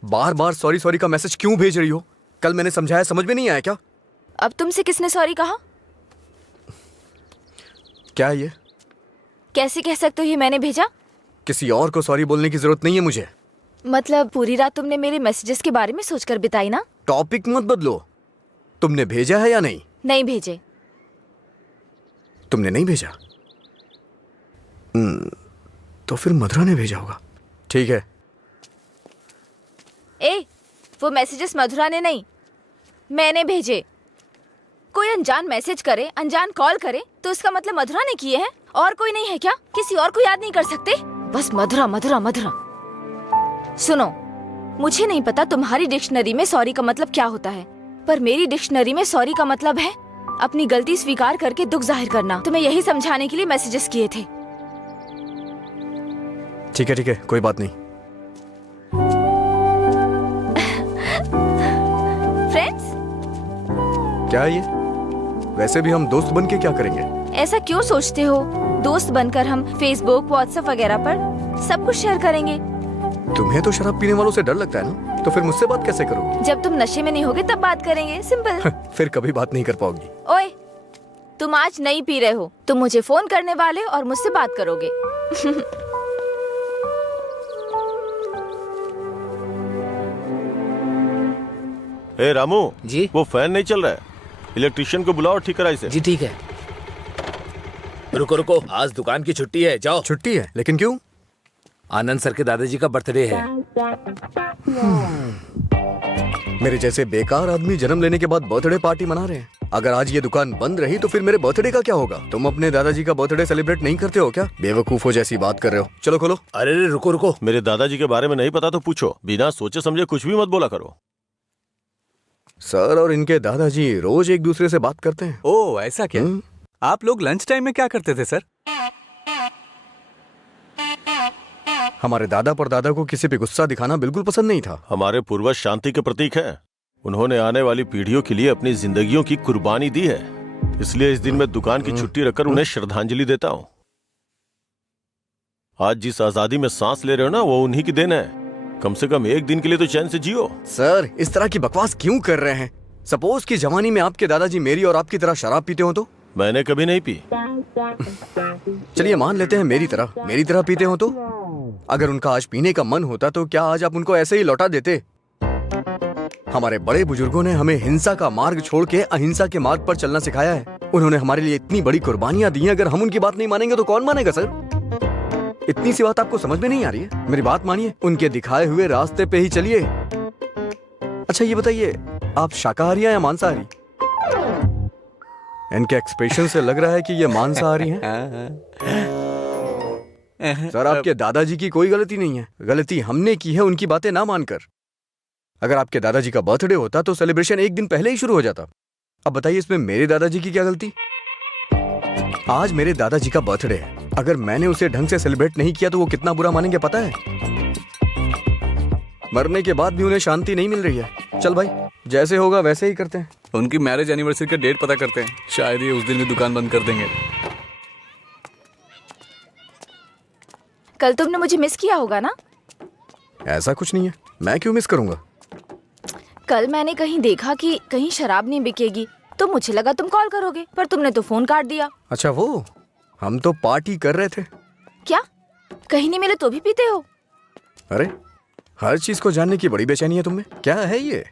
बार बार सॉरी सॉरी का मैसेज क्यों भेज रही हो? कल मैंने समझाया, समझ में नहीं आया क्या? अब तुमसे किसने सॉरी कहा? क्या है ये? कैसे कह सकते हो ये मैंने भेजा? किसी और को सॉरी बोलने की जरूरत नहीं है मुझे। मतलब पूरी रात तुमने मेरे मैसेजेस के बारे में सोचकर बिताई ना? टॉपिक मत बदलो। तुमने भेजा है या नहीं? नहीं भेजे। तुमने नहीं भेजा? तो फिर मधुरा ने भेजा होगा। ठीक है। ए, वो मैसेजेस मधुरा ने नहीं, मैंने भेजे। कोई अनजान मैसेज करे, अनजान कॉल करे तो इसका मतलब मधुरा ने किए हैं? और कोई नहीं है क्या? किसी और को याद नहीं कर सकते? बस मधुरा मधुरा मधुरा। सुनो, मुझे नहीं पता तुम्हारी डिक्शनरी में सॉरी का मतलब क्या होता है, पर मेरी डिक्शनरी में सॉरी का मतलब है अपनी गलती स्वीकार करके दुख जाहिर करना। तुम्हें यही समझाने के लिए मैसेजेस किए थे। ठीक है, कोई बात नहीं। फ्रेंड्स? क्या है ये? वैसे भी हम दोस्त बन के क्या करेंगे? ऐसा क्यों सोचते हो? दोस्त बनकर हम फेसबुक, व्हाट्सएप वगैरह पर सब कुछ शेयर करेंगे। तुम्हें तो शराब पीने वालों से डर लगता है ना, तो फिर मुझसे बात कैसे करोगे? जब तुम नशे में नहीं होगे तब बात करेंगे, सिंपल। फिर कभी बात नहीं कर पाओगी। ओए, तुम आज नहीं पी रहे हो, तुम मुझे फोन करने वाले और मुझसे बात करोगे। ए रामू जी? वो फैन नहीं चल रहा है, इलेक्ट्रिशियन को बुलाओ, ठीक कराई से। जी ठीक है। रुको रुको, आज दुकान की छुट्टी है, जाओ। छुट्टी है? लेकिन क्यों? आनंद सर के दादाजी का बर्थडे है। मेरे जैसे बेकार आदमी जन्म लेने के बाद बर्थडे पार्टी मना रहे हैं। अगर आज ये दुकान बंद रही तो फिर मेरे बर्थडे का क्या होगा? तुम अपने दादाजी का बर्थडे सेलिब्रेट नहीं करते हो क्या? बेवकूफों जैसी बात कर रहे हो। चलो खोलो। अरे रुको रुको, मेरे दादाजी के बारे में नहीं पता तो पूछो, बिना सोचे समझे कुछ भी मत बोला करो। सर और इनके दादाजी रोज एक दूसरे से बात करते हैं। ओह, ऐसा क्या? आप लोग लंच टाइम में क्या करते थे सर? हमारे दादा परदादा को किसी पे गुस्सा दिखाना बिल्कुल पसंद नहीं था। हमारे पूर्वज शांति के प्रतीक हैं। उन्होंने आने वाली पीढ़ियों के लिए अपनी जिंदगियों की कुर्बानी दी है, इसलिए इस दिन मैं दुकान की छुट्टी रखकर उन्हें श्रद्धांजलि देता हूँ। आज जिस आजादी में सांस ले रहे हो ना, वो उन्हीं की देन है। कम से कम एक दिन के लिए तो चैन से जियो। सर, इस तरह की बकवास क्यों कर रहे हैं? सपोज कि जवानी में आपके दादाजी मेरी और आपकी तरह शराब पीते हो तो? मैंने कभी नहीं पी। चलिए मान लेते हैं मेरी तरह पीते हो तो? अगर उनका आज पीने का मन होता तो क्या आज आप उनको ऐसे ही लौटा देते? हमारे बड़े बुजुर्गों ने हमें हिंसा का मार्ग छोड़ के अहिंसा के मार्ग पर चलना सिखाया है। उन्होंने हमारे लिए इतनी बड़ी कुर्बानियां दी हैं, अगर हम उनकी बात नहीं मानेंगे तो कौन मानेगा सर? इतनी सी बात आपको समझ में नहीं आ रही है? मेरी बात मानिए, उनके दिखाए हुए रास्ते पे ही चलिए। अच्छा ये बताइए, आप शाकाहारी या मांसाहारी? इनके एक्सप्रेशन से लग रहा है कि ये मांसाहारी हैं। सर, आपके दादाजी की कोई गलती नहीं है, गलती हमने की है उनकी बातें ना मानकर। अगर आपके दादाजी का बर्थडे होता तो सेलिब्रेशन एक दिन पहले ही शुरू हो जाता। अब बताइए इसमें मेरे दादाजी की क्या गलती? आज मेरे दादाजी का बर्थडे है, अगर मैंने उसे ढंग से सेलिब्रेट नहीं किया तो वो कितना बुरा मानेंगे पता है? मरने के बाद भी उन्हें शांति नहीं मिल रही है। चल भाई, जैसे होगा वैसे ही करते हैं। उनकी मैरिज एनिवर्सरी का डेट पता करते हैं, शायद ये उस दिन भी दुकान बंद कर देंगे। कल तुमने मुझे मिस किया होगा ना? ऐसा कुछ नहीं है, मैं क्यों मिस करूंगा? कल मैंने कहीं देखा कि कहीं शराब नहीं बिकेगी, तो मुझे लगा तुम कॉल करोगे, पर तुमने तो फोन काट दिया। अच्छा वो, हम तो पार्टी कर रहे थे। क्या? कहीं नहीं मिले तो भी पीते हो? अरे, हर चीज को जानने की बड़ी बेचैनी है तुम्हें। क्या है ये?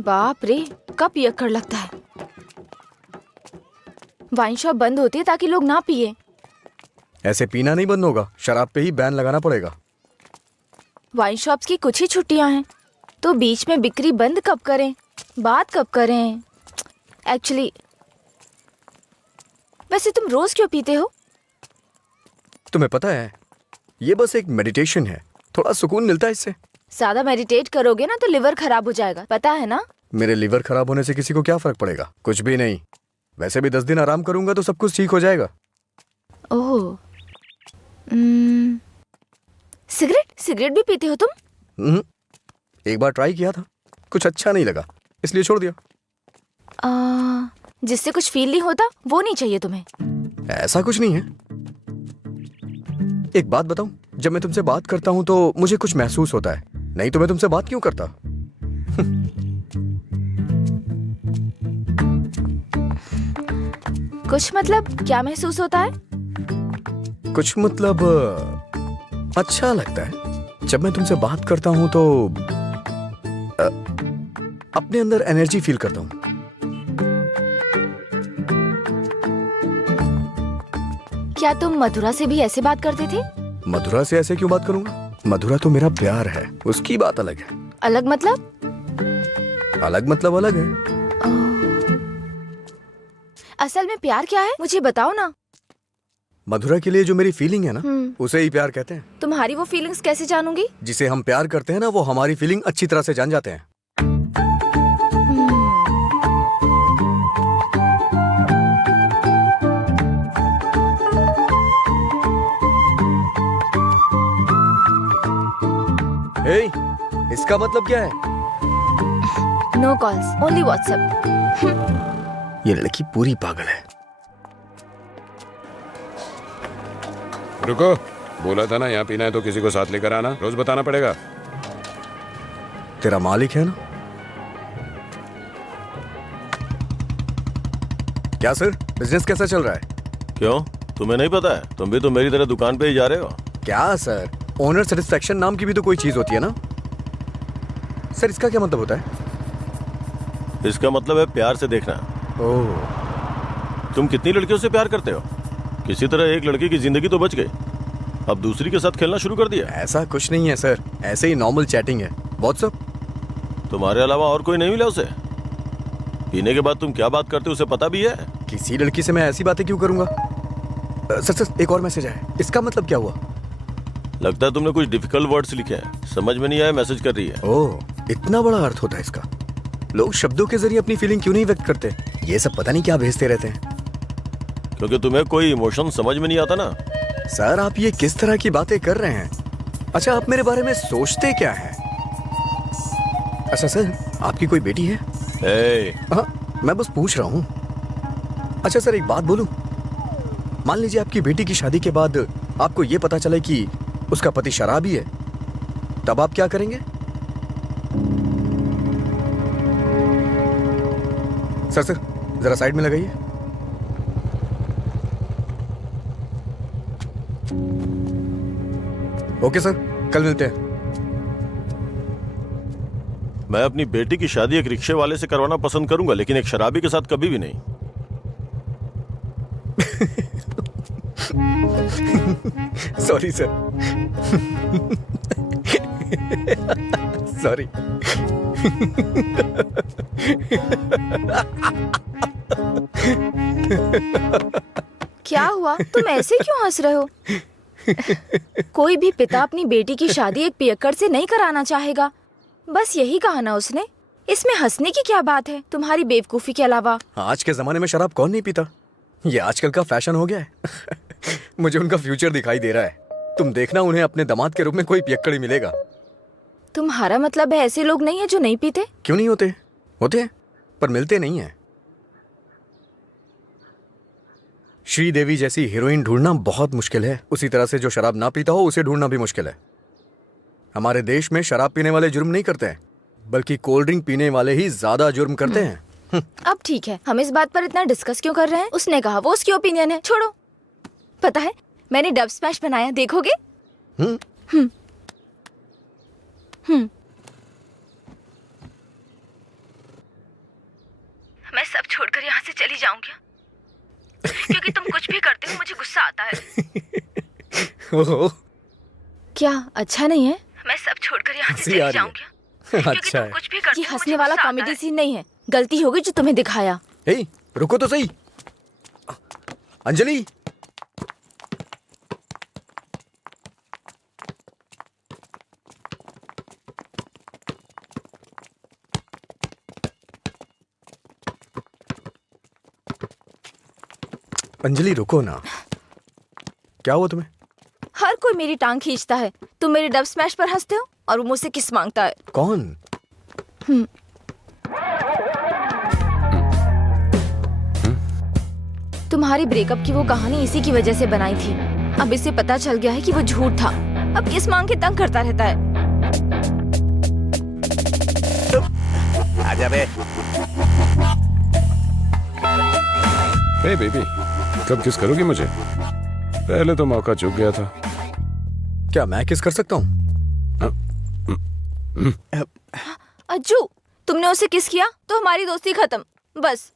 बाप रे, कब पियक्कड़ लगता है। वाइन शॉप बंद होती है ताकि लोग ना पिए। ऐसे पीना नहीं बंद होगा, शराब पे ही बैन लगाना पड़ेगा। वाइन शॉप्स की कुछ ही छुट्टियां हैं, तो बीच में बिक्री बंद कब करें, बात कब करें? एक्चुअली वैसे तुम रोज क्यों पीते हो? तुम्हें पता है, ये बस एक मेडिटेशन है, थोड़ा सुकून मिलता है इससे। ज्यादा मेडिटेट करोगे ना तो लिवर खराब हो जाएगा, पता है ना? मेरे लिवर खराब होने से किसी को क्या फर्क पड़ेगा? कुछ भी नहीं। वैसे भी 10 दिन आराम करूंगा तो सब कुछ ठीक हो जाएगा। ओह, सिगरेट भी पीते हो तुम? एक बार ट्राई किया था, कुछ अच्छा नहीं लगा, इसलिए छोड़ दिया। जिससे कुछ फील नहीं होता वो नहीं चाहिए तुम्हें? ऐसा कुछ नहीं है। एक बात बताऊं, जब मैं तुमसे बात करता हूं तो मुझे कुछ महसूस होता है, नहीं तो मैं तुमसे बात क्यों करता? कुछ मतलब क्या महसूस होता है? कुछ मतलब अच्छा लगता है। जब मैं तुमसे बात करता हूँ तो अपने अंदर एनर्जी फील करता हूँ। क्या तुम मधुरा से भी ऐसे बात करते थे? मधुरा से ऐसे क्यों बात करूंगा? मधुरा तो मेरा प्यार है, उसकी बात अलग है। अलग मतलब? अलग मतलब अलग है। असल में प्यार क्या है, मुझे बताओ ना। मधुरा के लिए जो मेरी फीलिंग है ना, उसे ही प्यार कहते हैं। तुम्हारी वो फीलिंग्स कैसे जानूंगी? जिसे हम प्यार करते हैं ना, वो हमारी फीलिंग अच्छी तरह से जान जाते हैं। हे, इसका मतलब क्या है? No calls, only WhatsApp. ये लड़की पूरी पागल है। रुको, बोला था ना यहाँ पीना है तो किसी को साथ लेकर आना, रोज बताना पड़ेगा। तेरा मालिक है ना? क्या सर, बिजनेस कैसा चल रहा है? क्यों, तुम्हें नहीं पता है? तुम भी तो मेरी तरह दुकान पे ही जा रहे हो। क्या सर, ओनर सेटिस्फेक्शन नाम की भी तो कोई चीज होती है ना? सर इसका क्या मतलब होता है? इसका मतलब है प्यार से देखना। ओह, तुम कितनी लड़कियों से प्यार करते हो? किसी तरह एक लड़की की जिंदगी तो बच गई, अब दूसरी के साथ खेलना शुरू कर दिया। ऐसा कुछ नहीं है सर, ऐसे ही नॉर्मल चैटिंग है। व्हाट्सएप? तुम्हारे अलावा और कोई नहीं मिला उसे? पीने के बाद तुम क्या बात करते हो उसे पता भी है? किसी लड़की से मैं ऐसी बातें क्यों करूंगा? सर एक और मैसेज आया, इसका मतलब क्या हुआ? लगता है तुमने कुछ डिफिकल्ट वर्ड्स लिखे हैं, समझ में नहीं आया, मैसेज कर रही है। ओह, इतना बड़ा अर्थ होता है इसका। लोग शब्दों के जरिए अपनी फीलिंग क्यों नहीं व्यक्त करते? ये सब पता नहीं क्या भेजते रहते हैं। क्योंकि तुम्हें कोई इमोशन समझ में नहीं आता ना। सर आप ये किस तरह की बातें कर रहे हैं? अच्छा, आप मेरे बारे में सोचते क्या हैं? अच्छा सर, आपकी कोई बेटी है? हाँ, मैं बस पूछ रहा हूँ। अच्छा सर, एक बात बोलूं? मान लीजिए आपकी बेटी की शादी के बाद आपको ये पता चले कि उसका पति शराबी है, तब आप क्या करेंगे? सर जरा साइड में लगाइए। ओके सर, कल मिलते हैं। मैं अपनी बेटी की शादी एक रिक्शे वाले से करवाना पसंद करूंगा, लेकिन एक शराबी के साथ कभी भी नहीं। Sorry sir. सॉरी। क्या हुआ, तुम ऐसे क्यों हंस रहे हो? कोई भी पिता अपनी बेटी की शादी एक पियक्कड़ से नहीं कराना चाहेगा, बस यही कहा ना उसने। इसमें हंसने की क्या बात है तुम्हारी बेवकूफी के अलावा? आज के जमाने में शराब कौन नहीं पीता? ये आजकल का फैशन हो गया है। मुझे उनका फ्यूचर दिखाई दे रहा है। तुम देखना, उन्हें अपने दामाद के रूप में कोई पियक्कड़ ही मिलेगा। तुम्हारा मतलब है ऐसे लोग नहीं है जो नहीं पीते? क्यों नहीं होते? होते हैं, पर मिलते नहीं है। श्रीदेवी जैसी हीरोइन ढूंढना बहुत मुश्किल है। उसी तरह से जो शराब ना पीता हो उसे ढूंढना भी मुश्किल है। हमारे देश में शराब पीने वाले जुर्म नहीं करते हैं, बल्कि कोल्ड ड्रिंक पीने वाले ही ज्यादा जुर्म करते हैं। अब ठीक है, हम इस बात पर इतना डिस्कस क्यों कर रहे हैं? उसने कहा, वो उसकी ओपिनियन है, छोड़ो। पता है, मैंने डब स्मैश बनाया, देखोगे? मैं सब छोड़कर यहाँ से चली जाऊंगी, क्योंकि तुम कुछ भी करते हो मुझे गुस्सा आता है। ओह, क्या अच्छा नहीं है? मैं सब छोड़कर यहाँ से चली जाऊंगी, क्योंकि अच्छा तुम कुछ भी करते हो। ये हंसने वाला कॉमेडी सीन नहीं है, गलती होगी जो तुम्हें दिखाया। हे, रुको तो सही। अंजलि, अंजलि रुको ना। क्या हुआ तुम्हें? हर कोई मेरी टांग खींचता है, तुम मेरे डब स्मैश पर हंसते हो और वो मुझसे किस मांगता है। कौन? तुम्हारी ब्रेकअप की वो कहानी इसी की वजह से बनाई थी। अब इसे पता चल गया है कि वो झूठ था। अब किस मांग के तंग करता रहता है। आजा बे। हे बेबी, कब किस करोगी मुझे? पहले तो मौका चूक गया था। क्या मैं किस कर सकता हूँ? अज्जू, तुमने उसे किस किया तो हमारी दोस्ती खत्म, बस।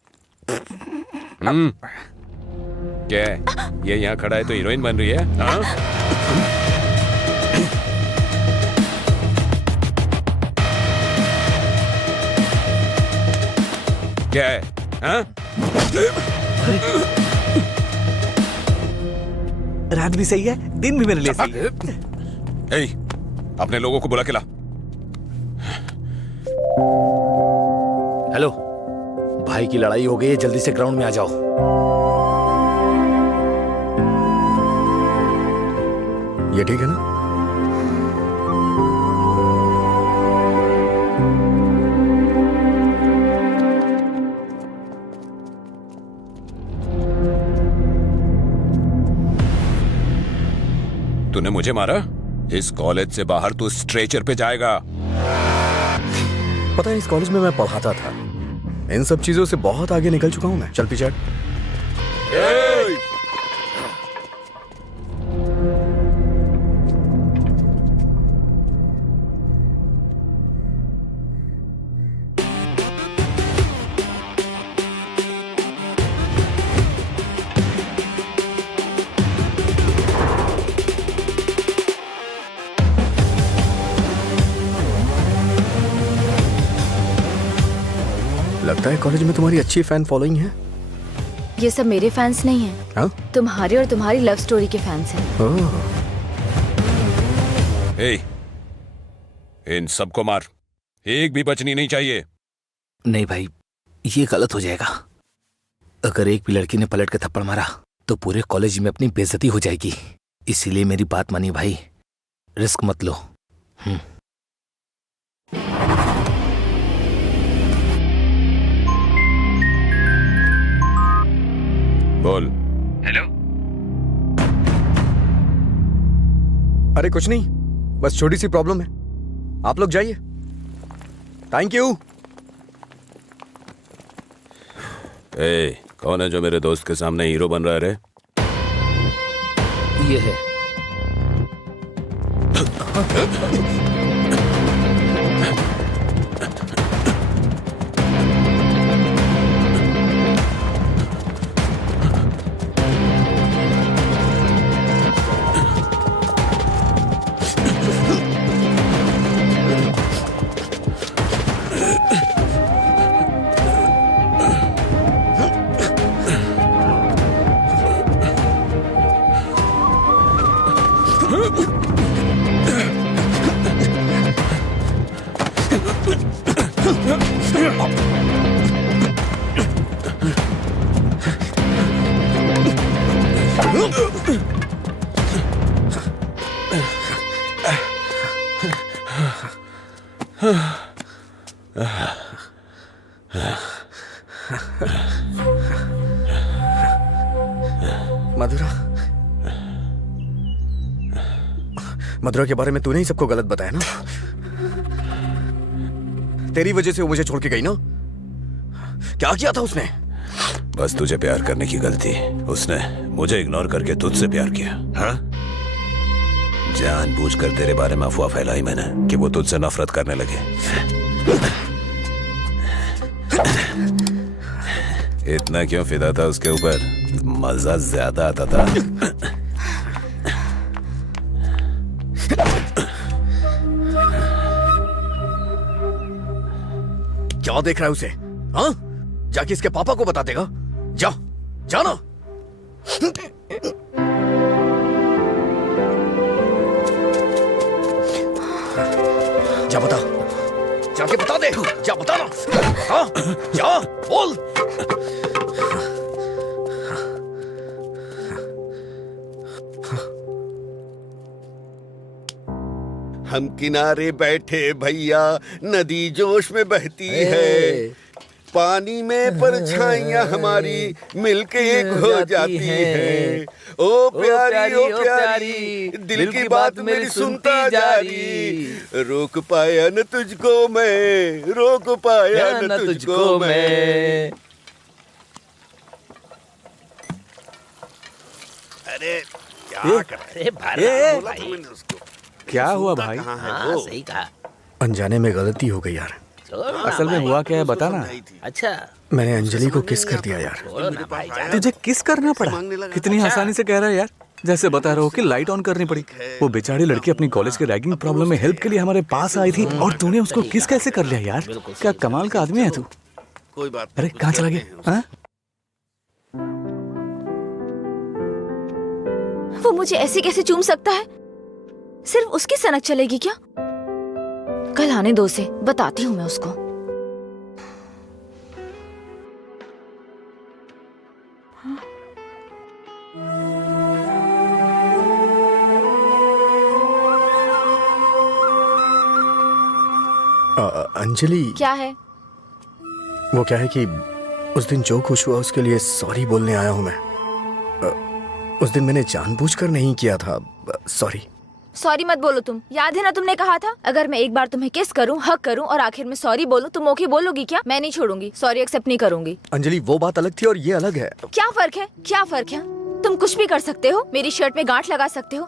क्या है? ये यहाँ खड़ा है तो हीरोइन बन रही है? हाँ? क्या है? हाँ? रात भी सही है, दिन भी मेरे लिए सही है। ए, अपने लोगों को बुला के ला। हेलो, भाई की लड़ाई हो गई है, जल्दी से ग्राउंड में आ जाओ। ये ठीक है ना? तूने मुझे मारा? इस कॉलेज से बाहर तू स्ट्रेचर पे जाएगा। पता है, इस कॉलेज में मैं पढ़ाता था। इन सब चीजों से बहुत आगे निकल चुका हूं मैं। चल पीछे हट। लगता है कॉलेज में तुम्हारी अच्छी फैन फॉलोइंग है। ये सब मेरे फैंस नहीं हैं। हाँ? तुम्हारे और तुम्हारी लव स्टोरी के फैंस हैं। ए, इन सबको मार, एक भी बचनी नहीं चाहिए। नहीं भाई, ये गलत हो जाएगा। अगर एक भी लड़की ने पलट के थप्पड़ मारा तो पूरे कॉलेज में अपनी बेइज्जती हो जाएगी। इसीलिए मेरी बात मानिए भाई, रिस्क मत लो। बोल। हेलो। अरे कुछ नहीं, बस छोटी सी प्रॉब्लम है। आप लोग जाइए। Thank you. ए, कौन है जो मेरे दोस्त के सामने हीरो बन रहा है रे? ये है। मधुरा, मधुरा के बारे में तूने ही सबको गलत बताया ना? तेरी वजह से वो मुझे छोड़ के गई ना? क्या किया था उसने? बस तुझे प्यार करने की गलती। उसने मुझे इग्नोर करके तुझसे प्यार किया। हाँ? जानबूझकर तेरे बारे में अफवाह फैलाई मैंने कि वो तुझसे नफरत करने लगे। इतना क्यों फिदा था उसके ऊपर? मजा ज्यादा आता था। क्या देख रहा है उसे? हाँ? जाके इसके पापा को बता देगा। जा, जाना। जा बता, जाके बता दे। जा बताना। हाँ? जा, बोल। हम किनारे बैठे भैया, नदी जोश में बहती है, पानी में परछाइयां हमारी मिलके एक हो जाती है। ओ प्यारी ओ प्यारी, दिल की बात मेरी सुनता जारी, रोक पाया न तुझको मैं, रोक पाया न तुझको मैं। अरे क्या कर अरे भर बोला था मैंने उसको। क्या हुआ सुनता भाई? कहाँ है हाँ वो? सही कहा। अनजाने में गलती हो गई यार। छोड़ो ना असल में भाई। हुआ क्या है बता ना। समझाई थी। अच्छा मैंने अंजलि को किस कर दिया यार। छोड़ो ना भाई जाने तुझे किस करना पड़ा? मांगने लगा। कितनी आसानी से कह रहा है यार। जैसे बता रहे हो कि लाइट ऑन करनी पड़ी। वो बेचारी लड़की अपनी कॉलेज के रैगिंग प्रॉब्लम में हेल्प के लिए हमारे पास आई थी और तूने उसको किस कैसे कर लिया यार? क्या कमाल का आदमी है तू। कोई बात अरे नहीं, कहाँ चला कुछ गया? कहते हैं हाँ? वो मुझे ऐसे कैसे चूम सकता है? सिर्फ उसकी सनक चलेगी क्या? कल आने दो उसे, बताती हूँ मैं उसको। अंजलि, क्या है? वो क्या है कि उस दिन जो कुछ हुआ उसके लिए सॉरी बोलने आया हूँ मैं। उस दिन मैंने जानबूझकर नहीं किया था। सॉरी। सॉरी मत बोलो तुम। याद है ना तुमने कहा था अगर मैं एक बार तुम्हें किस करूं, हक करूं और आखिर में सॉरी बोलूं तुम ओके बोलोगी क्या? मैं नहीं छोड़ूंगी, सॉरी एक्सेप्ट नहीं करूंगी। अंजलि, वो बात अलग थी और ये अलग है। क्या फर्क है? क्या फर्क है? तुम कुछ भी कर सकते हो, मेरी शर्ट में गांठ लगा सकते हो,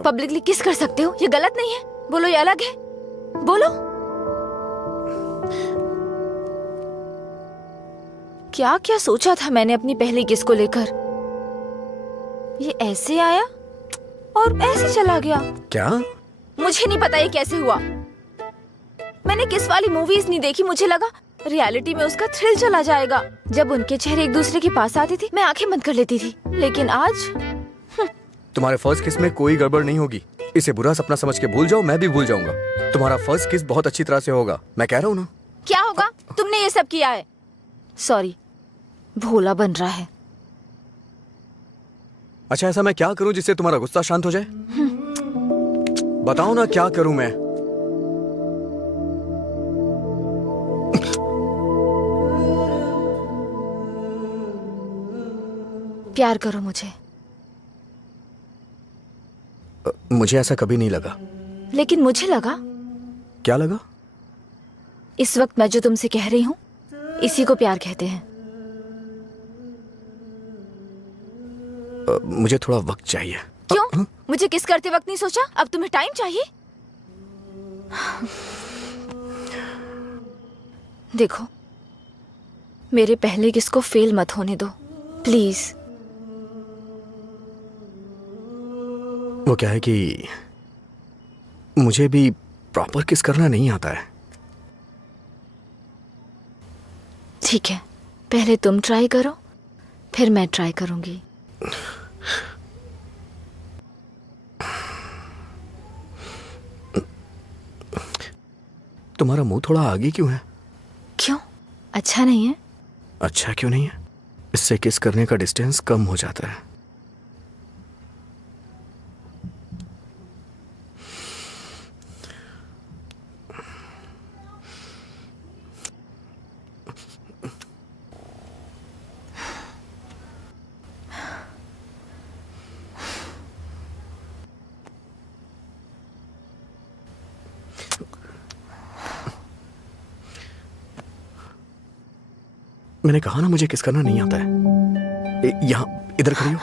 पब्लिकली किस कर सकते हो, ये गलत नहीं है। बोलो ये अलग है, बोलो। क्या क्या सोचा था मैंने अपनी पहली किस को लेकर। ये ऐसे आया और ऐसे चला गया। क्या? मुझे नहीं पता ये कैसे हुआ। मैंने किस वाली मूवीज नहीं देखी, मुझे लगा रियलिटी में उसका थ्रिल चला जाएगा। जब उनके चेहरे एक दूसरे के पास आते थे मैं आंखें बंद कर लेती थी, लेकिन आज तुम्हारे फर्स्ट किस में कोई गड़बड़ नहीं होगी। इसे बुरा सपना समझ के भूल जाओ, मैं भी भूल जाऊंगा। तुम्हारा फर्स्ट किस बहुत अच्छी तरह से होगा, मैं कह रहा हूँ ना। क्या होगा? तुमने ये सब किया है। सॉरी, भोला बन रहा है। अच्छा, ऐसा मैं क्या करूं जिससे तुम्हारा गुस्सा शांत हो जाए? बताओ ना क्या करूं मैं। प्यार करो मुझे। मुझे ऐसा कभी नहीं लगा। लेकिन मुझे लगा। क्या लगा? इस वक्त मैं जो तुमसे कह रही हूँ इसी को प्यार कहते हैं। मुझे थोड़ा वक्त चाहिए। क्यों? मुझे किस करते वक्त नहीं सोचा? अब तुम्हें टाइम चाहिए? देखो, मेरे पहले किस को फेल मत होने दो प्लीज। वो क्या है कि मुझे भी प्रॉपर किस करना नहीं आता है। ठीक है, पहले तुम ट्राई करो, फिर मैं ट्राई करूंगी। तुम्हारा मुंह थोड़ा आगे क्यों है? क्यों? अच्छा नहीं है? अच्छा क्यों नहीं है? इससे किस करने का डिस्टेंस कम हो जाता है। मैंने कहा ना मुझे किस करना नहीं आता है। यहाँ इधर खड़ी हो।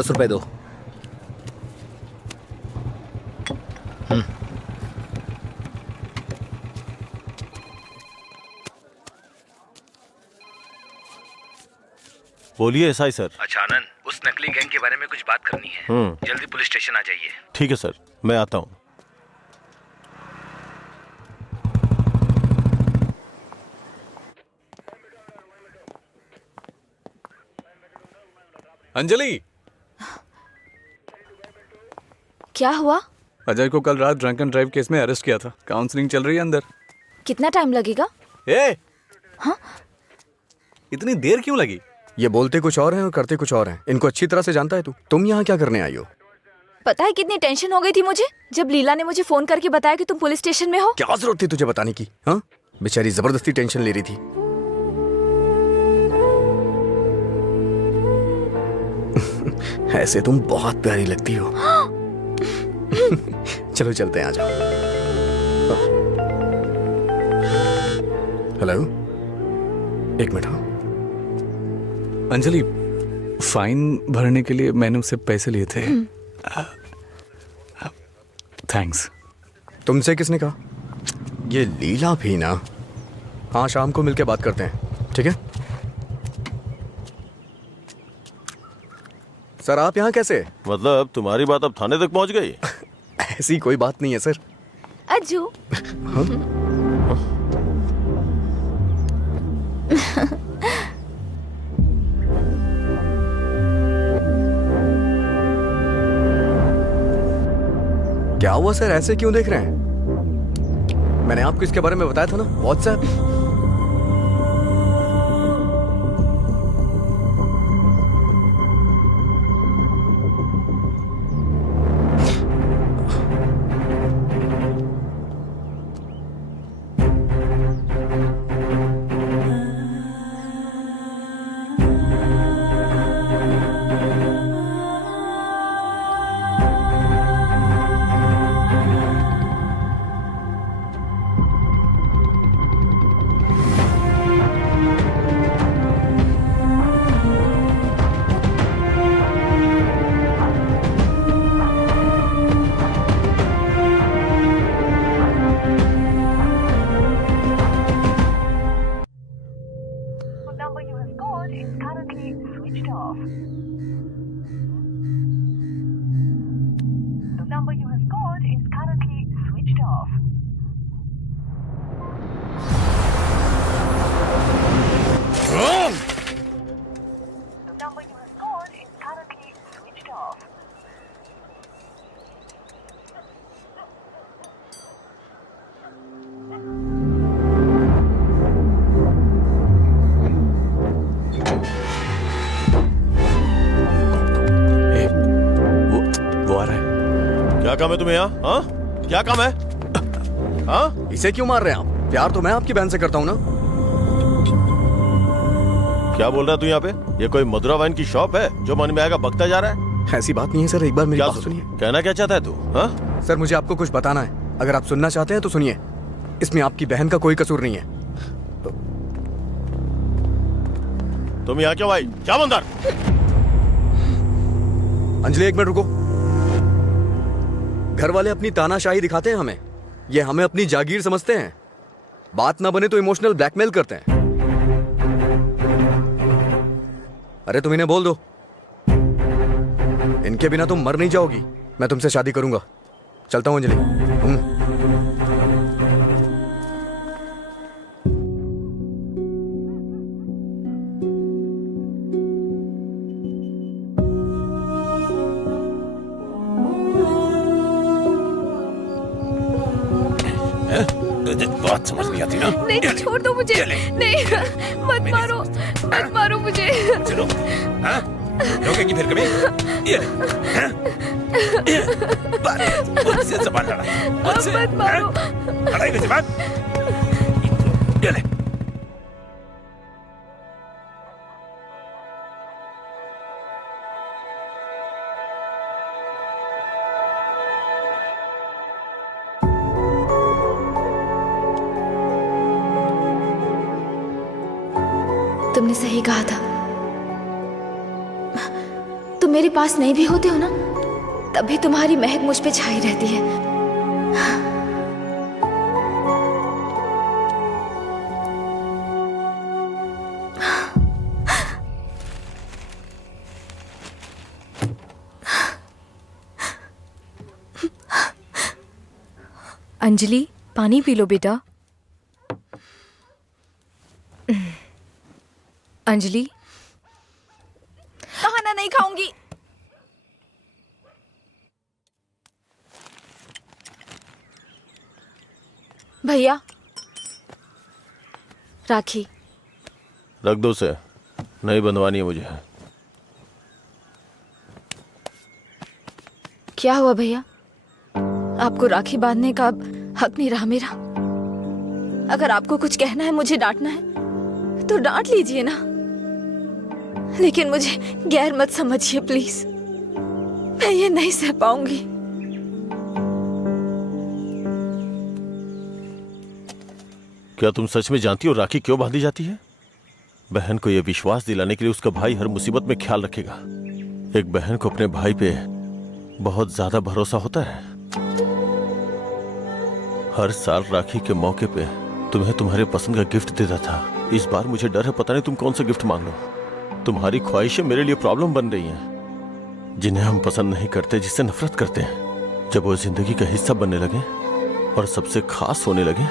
₹10 दो। बोलिए एसआई सर। अच्छा आनंद, उस नकली गैंग के बारे में कुछ बात करनी है। जल्दी पुलिस स्टेशन आ जाइए। ठीक है सर, मैं आता हूँ। अंजलि, क्या हुआ? अजय को कल रात ड्रंक एंड ड्राइव केस में अरेस्ट किया था। काउंसलिंग चल रही है अंदर। कितना टाइम लगेगा? ए, हाँ? इतनी देर क्यों लगी? ये बोलते कुछ और हैं और करते कुछ और हैं। इनको अच्छी तरह से जानता है तू। तुम यहाँ क्या करने आई हो? पता है कितनी टेंशन हो गई थी मुझे जब लीला ने मुझे फोन करके बताया कि तुम पुलिस स्टेशन में हो। क्या जरूरत थी तुझे बताने की? हाँ, बेचारी जबरदस्ती टेंशन ले रही थी। ऐसे तुम बहुत प्यारी लगती हो। चलो चलते हैं, आ जाओ। हेलो, एक मिनट। हाँ अंजलि, फाइन भरने के लिए मैंने उससे पैसे लिए थे। थैंक्स। तुमसे किसने कहा? ये लीला भी ना। हाँ, शाम को मिलके बात करते हैं, ठीक है? सर आप यहाँ कैसे? मतलब तुम्हारी बात अब थाने तक पहुंच गई? ऐसी कोई बात नहीं है सर। अज्जू। क्या हुआ सर, ऐसे क्यों देख रहे हैं? मैंने आपको इसके बारे में बताया था ना, व्हाट्सएप। क्या काम है तुम्हें यहाँ? हाँ, क्या काम है? हाँ, इसे क्यों मार रहे हैं आप? प्यार तो मैं आपकी बहन से करता हूँ ना। क्या बोल रहा है तू यहाँ पे? ये कोई मधुरा वाइन की शॉप है जो मन में आएगा बकता जा रहा है? ऐसी बात नहीं है सर, एक बार मेरी क्या बात सुनिए। कहना क्या चाहता है तू? हाँ सर, मुझे आपको कुछ बताना है। अगर आप सुनना चाहते हैं तो सुनिए। इसमें आपकी बहन का कोई कसूर नहीं है। तुम यहाँ क्यों आई? क्या बंदर? अंजलि एक मिनट रुको। घर वाले अपनी तानाशाही दिखाते हैं हमें, ये हमें अपनी जागीर समझते हैं। बात ना बने तो इमोशनल ब्लैकमेल करते हैं। अरे तुम इन्हें बोल दो, इनके बिना तुम मर नहीं जाओगी। मैं तुमसे शादी करूंगा। चलता हूं अंजलि। बात समझ नहीं आती ना? नहीं, छोड़ दो मुझे। नहीं, मत मारो, मत मारो मुझे। चलो, हाँ? रोकेगी फिर कभी? ये ले, हाँ? मुझसे ज़बान लड़ा, मुझसे, मत मारो। लड़ाई में ज़बान? ये ले। तुमने सही कहा था। तुम मेरे पास नहीं भी होते हो ना, तब भी तुम्हारी महक मुझ पे छाई रहती है। अंजलि, पानी पी लो बेटा। अंजलि, खाना नहीं खाऊंगी। भैया, राखी। रख दो उसे, नहीं बंधवानी है मुझे। क्या हुआ भैया? आपको राखी बांधने का अब हक नहीं रहा मेरा? अगर आपको कुछ कहना है, मुझे डांटना है तो डांट लीजिए ना, लेकिन मुझे गैर मत समझिए प्लीज। मैं ये नहीं सह पाऊंगी। क्या तुम सच में जानती हो राखी क्यों बांधी जाती है? बहन को यह विश्वास दिलाने के लिए उसका भाई हर मुसीबत में ख्याल रखेगा। एक बहन को अपने भाई पे बहुत ज्यादा भरोसा होता है। हर साल राखी के मौके पे तुम्हें तुम्हारे पसंद का गिफ्ट देता था। इस बार मुझे डर है, पता नहीं तुम कौन सा गिफ्ट मांग लो। तुम्हारी ख्वाहिशें मेरे लिए प्रॉब्लम बन रही हैं, जिन्हें हम पसंद नहीं करते, जिससे नफरत करते हैं। जब वो जिंदगी का हिस्सा बनने लगे और सबसे खास होने लगे,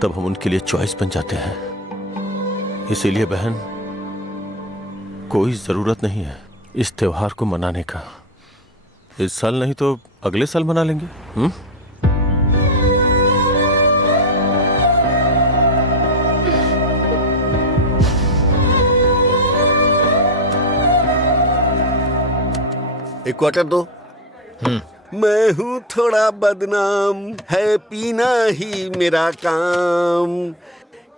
तब हम उनके लिए चॉइस बन जाते हैं। इसीलिए बहन, कोई जरूरत नहीं है इस त्योहार को मनाने का। इस साल नहीं तो अगले साल मना लेंगे। एक क्वार्टर दो। मैं हूँ थोड़ा बदनाम, है पीना ही मेरा काम।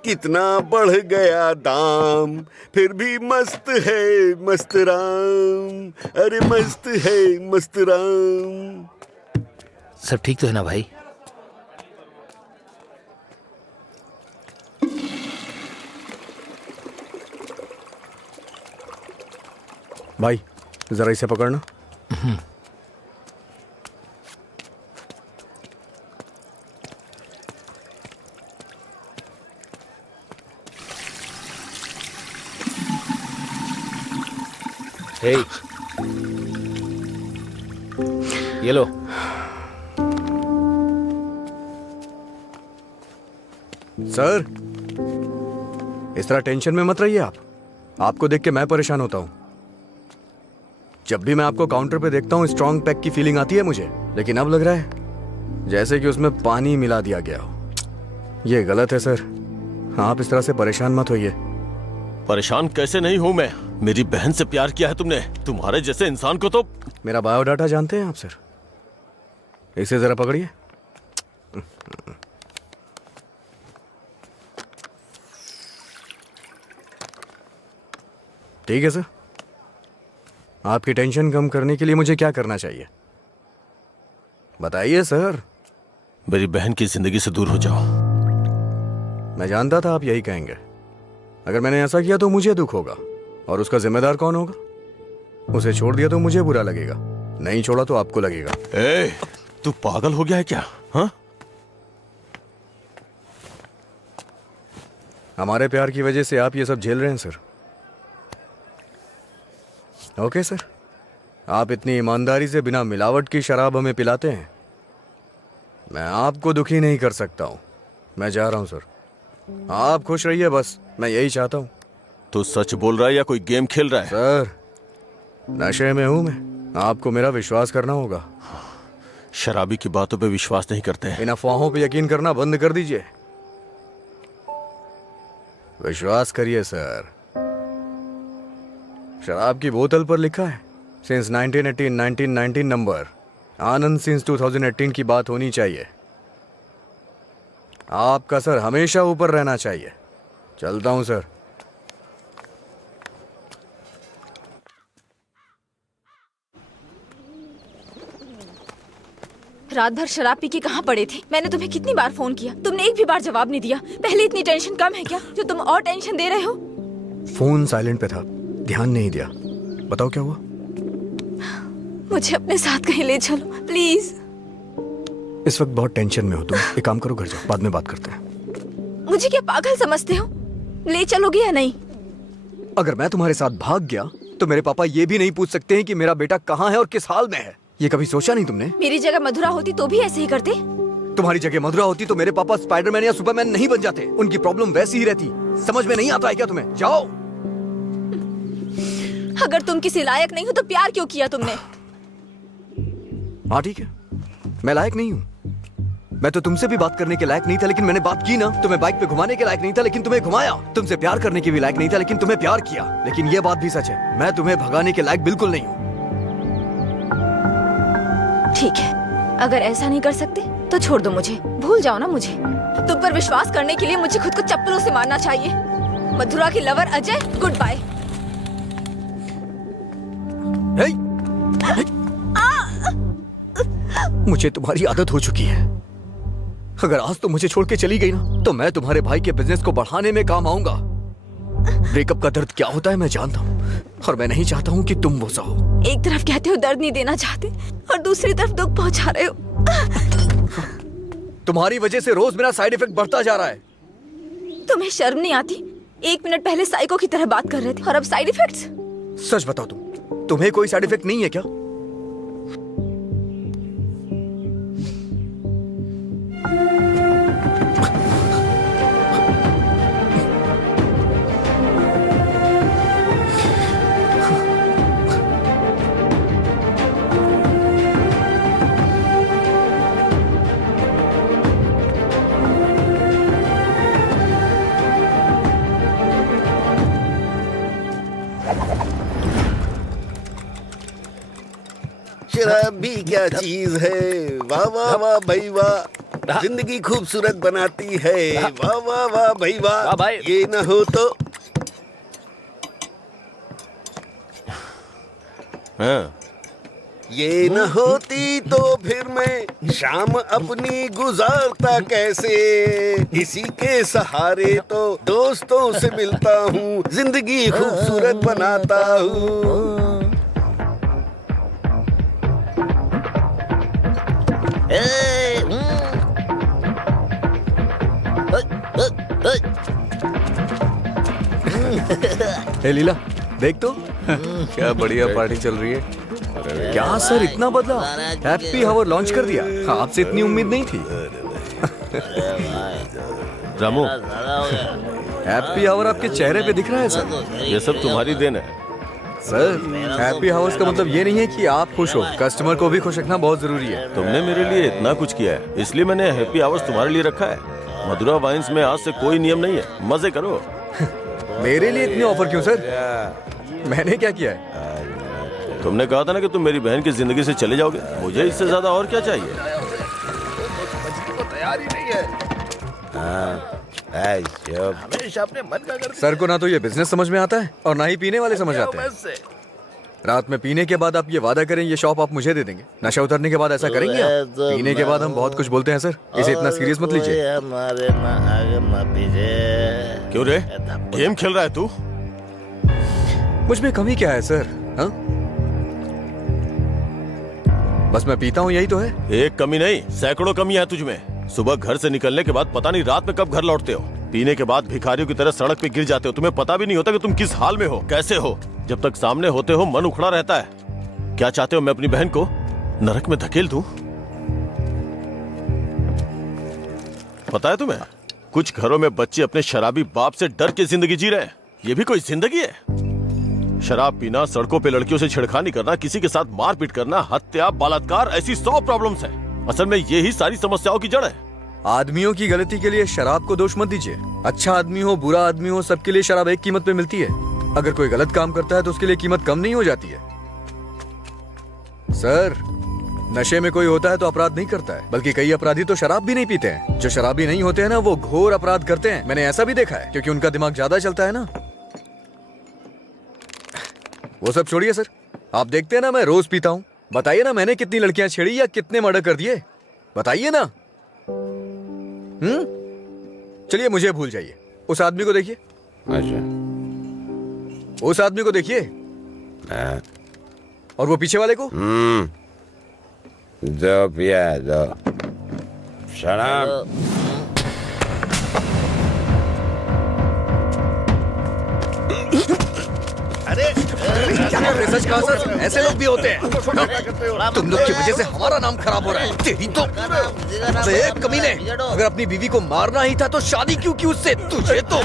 कितना बढ़ गया दाम, फिर भी मस्त है मस्त राम। अरे मस्त है मस्त राम। सब ठीक तो है ना भाई? भाई जरा इसे पकड़ना। हे, ये लो। सर, इस तरह टेंशन में मत रहिए आप। आपको देख के मैं परेशान होता हूं। जब भी मैं आपको काउंटर पे देखता हूँ, स्ट्रॉन्ग पैक की फीलिंग आती है मुझे, लेकिन अब लग रहा है जैसे कि उसमें पानी मिला दिया गया हो। ये गलत है सर, आप इस तरह से परेशान मत होइए। परेशान कैसे नहीं हूं मैं? मेरी बहन से प्यार किया है तुमने। तुम्हारे जैसे इंसान को तो। मेरा बायोडाटा जानते हैं आप सर? इसे जरा पकड़िए। ठीक है सर, आपकी टेंशन कम करने के लिए मुझे क्या करना चाहिए बताइए सर। मेरी बहन की जिंदगी से दूर हो जाओ। मैं जानता था आप यही कहेंगे। अगर मैंने ऐसा किया तो मुझे दुख होगा, और उसका जिम्मेदार कौन होगा? उसे छोड़ दिया तो मुझे बुरा लगेगा, नहीं छोड़ा तो आपको लगेगा। ए, तू पागल हो गया है क्या? हाँ? हमारे प्यार की वजह से आप ये सब झेल रहे हैं सर। ओके सर, आप इतनी ईमानदारी से बिना मिलावट की शराब हमें पिलाते हैं। मैं आपको दुखी नहीं कर सकता हूं। मैं जा रहा हूं सर, आप खुश रहिए, बस मैं यही चाहता हूं। तू सच बोल रहा है या कोई गेम खेल रहा है? सर, नशे में हूं मैं, आपको मेरा विश्वास करना होगा। शराबी की बातों पे विश्वास नहीं करते। इन अफवाहों पे यकीन करना बंद कर दीजिए। विश्वास करिए सर। शराब की बोतल पर लिखा है सिंस 1918 नंबर, आनंद सिंस 2018 की बात होनी चाहिए। आपका सर हमेशा ऊपर रहना चाहिए। चलता हूं सर। रात भर शराब पी के कहाँ पड़े थे? मैंने तुम्हें कितनी बार फोन किया, तुमने एक भी बार जवाब नहीं दिया। पहले इतनी टेंशन कम है क्या जो तुम और टेंशन दे रहे हो? फोन साइलेंट पे था, ध्यान नहीं दिया। बताओ क्या हुआ? मुझे अपने साथ कहीं ले चलो प्लीज। इस वक्त बहुत टेंशन में हो तुम। एक काम करो, घर जाओ, बाद में बात करते हैं। मुझे क्या पागल समझते हो? ले चलोगे या नहीं? अगर मैं तुम्हारे साथ भाग गया तो मेरे पापा ये भी नहीं पूछ सकते हैं कि मेरा बेटा कहाँ है और किस हाल में है। ये कभी सोचा नहीं तुमने? मेरी जगह मधुरा होती तो भी ऐसे ही करते। तुम्हारी जगह मधुरा होती तो मेरे पापा स्पाइडरमैन या सुपरमैन नहीं बन जाते। उनकी प्रॉब्लम वैसी ही रहती। समझ में नहीं आता है क्या तुम्हें? जाओ। अगर तुम किसी लायक नहीं हो तो प्यार क्यों किया तुमने? हाँ ठीक है, मैं लायक नहीं हूँ, मैं तो तुमसे भी बात करने के लायक नहीं था, लेकिन मैंने बात की ना। तुम्हें बाइक पे घुमाने के लायक नहीं था, लेकिन तुम्हें घुमाया। तुमसे प्यार करने के भी लायक नहीं था, लेकिन तुम्हें प्यार किया। लेकिन ये बात भी सच है, मैं तुम्हें भगाने के लायक बिल्कुल नहीं हूँ। ठीक है, अगर ऐसा नहीं कर सकते तो छोड़ दो मुझे, भूल जाओ ना मुझे। तुम पर विश्वास करने के लिए मुझे खुद को चप्पलों से मारना चाहिए। मधुरा की लवर अजय, गुड बाय। मुझे तुम्हारी आदत हो चुकी है। अगर आज तुम मुझे छोड़ के चली गई ना, तो मैं तुम्हारे भाई के बिजनेस को बढ़ाने में काम आऊंगा। ब्रेकअप का दर्द क्या होता है मैं जानता हूँ, और मैं नहीं चाहता हूँ कि तुम वो सहो। एक तरफ कहते हो दर्द नहीं देना चाहते, और दूसरी तरफ दुख पहुंचा रहे हो। तुम्हारी वजह से रोज मेरा साइड इफेक्ट बढ़ता जा रहा है। तुम्हें शर्म नहीं आती? 1 मिनट पहले साइको की तरह बात कर रहे थे, और अब साइड इफेक्ट्स। सच बताओ, तुम्हें कोई साइड इफेक्ट नहीं है क्या? शराब भी क्या चीज है, वाह वाह वाह भाई वाह, जिंदगी खूबसूरत बनाती है, वाह वाह वाह भाई वाह। ये न हो तो ये न होती तो फिर मैं शाम अपनी गुजारता कैसे। इसी के सहारे तो दोस्तों से मिलता हूँ, जिंदगी खूबसूरत बनाता हूँ। हे लीला, देख तो क्या बढ़िया पार्टी चल रही है। क्या सर इतना बदला? हैप्पी हावर लॉन्च कर दिया, आपसे इतनी उम्मीद नहीं थी। रामू, हैप्पी हावर आपके चेहरे पे दिख रहा है सर। ये सब तुम्हारी देन है सर। हैप्पी हावर्स का मतलब ये नहीं है कि आप खुश हो, कस्टमर को भी खुश रखना बहुत जरूरी है। तुमने मेरे लिए इतना कुछ किया है, इसलिए मैंने हैप्पी आवर्स तुम्हारे लिए रखा है। मधुरा वाइन्स में आज से कोई नियम नहीं है, मजे करो। मेरे लिए इतने ऑफर क्यों सर? मैंने क्या किया है? तुमने कहा था ना कि तुम मेरी बहन की जिंदगी से चले जाओगे, मुझे इससे ज्यादा और क्या चाहिए? तैयार ही नहीं है। हमेशा अपने मन का कर। सर को ना तो ये बिजनेस समझ में आता है, और ना ही पीने वाले समझ आते हैं। रात में पीने के बाद आप ये वादा करें ये शॉप आप मुझे दे देंगे, नशा उतरने के बाद ऐसा करेंगे आप? पीने के बाद हम बहुत कुछ बोलते हैं सर, इसे इतना सीरियस मत लीजिए। क्यों रे, गेम खेल रहा है तू? मुझ में कमी क्या है सर? हाँ, बस मैं पीता हूँ, यही तो है। एक कमी नहीं, सैकड़ों कमी है तुझ में। सुबह घर से निकलने के बाद पता नहीं रात में कब घर लौटते हो। पीने के बाद भिखारियों की तरह सड़क पे गिर जाते हो, तुम्हें पता भी नहीं होता कि तुम किस हाल में हो, कैसे हो। जब तक सामने होते हो मन उखड़ा रहता है। क्या चाहते हो, मैं अपनी बहन को नरक में धकेल दूं? पता है तुम्हें, कुछ घरों में बच्चे अपने शराबी बाप से डर के जिंदगी जी रहे हैं। ये भी कोई जिंदगी है? शराब पीना, सड़कों पे लड़कियों से छेड़खानी करना, किसी के साथ मारपीट करना, हत्या, बलात्कार, ऐसी 100 प्रॉब्लम्स हैं। असल में यही सारी समस्याओं की जड़ है। आदमियों की गलती के लिए शराब को दोष मत दीजिए। अच्छा आदमी हो, बुरा आदमी हो, सबके लिए शराब एक कीमत पे मिलती है। अगर कोई गलत काम करता है तो उसके लिए कीमत कम नहीं हो जाती है। सर, नशे में कोई होता है तो अपराध नहीं करता है, बल्कि कई अपराधी तो शराब भी नहीं पीते हैं। जो शराबी नहीं होते हैं ना, वो घोर अपराध करते हैं। मैंने ऐसा भी देखा है, क्योंकि उनका दिमाग ज्यादा चलता है ना। वो सब छोड़िए सर, आप देखते हैं ना मैं रोज पीता हूँ। बताइए ना मैंने कितनी लड़कियां छेड़ी या कितने मर्डर कर दिए, बताइए ना। चलिए मुझे भूल जाइए, उस आदमी को देखिए। अच्छा, उस आदमी को देखिए, और वो पीछे वाले को। दो पिया दो शराब। क्या कर रहे? सच कहा सर, ऐसे लोग भी होते हैं। तुम लोग की वजह से हमारा नाम खराब हो रहा है। तेरी तो कमीने, अगर अपनी बीवी को मारना ही था तो शादी क्यों की उससे? तुझे तो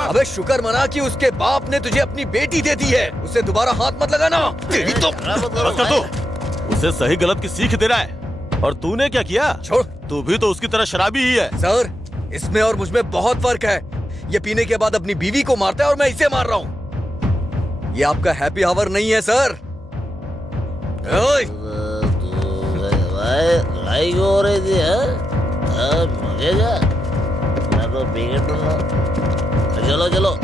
अबे शुक्र मना कि उसके बाप ने तुझे अपनी बेटी दे दी है। उसे दोबारा हाथ मत लगाना। तेरी तो उसे सही गलत की सीख दे रहा है। और तूने क्या किया? छोड़। तू भी तो उसकी तरह शराबी ही है। सर, इसमें और मुझ में बहुत फर्क है। ये पीने के बाद अपनी बीवी को मारता है और मैं इसे मार रहा हूँ। ये आपका हैप्पी आवर नहीं है सर। ओए! लड़ाई क्यों हो रही थी? मुझे क्या, मैं तो पी के टूंगा। चलो चलो।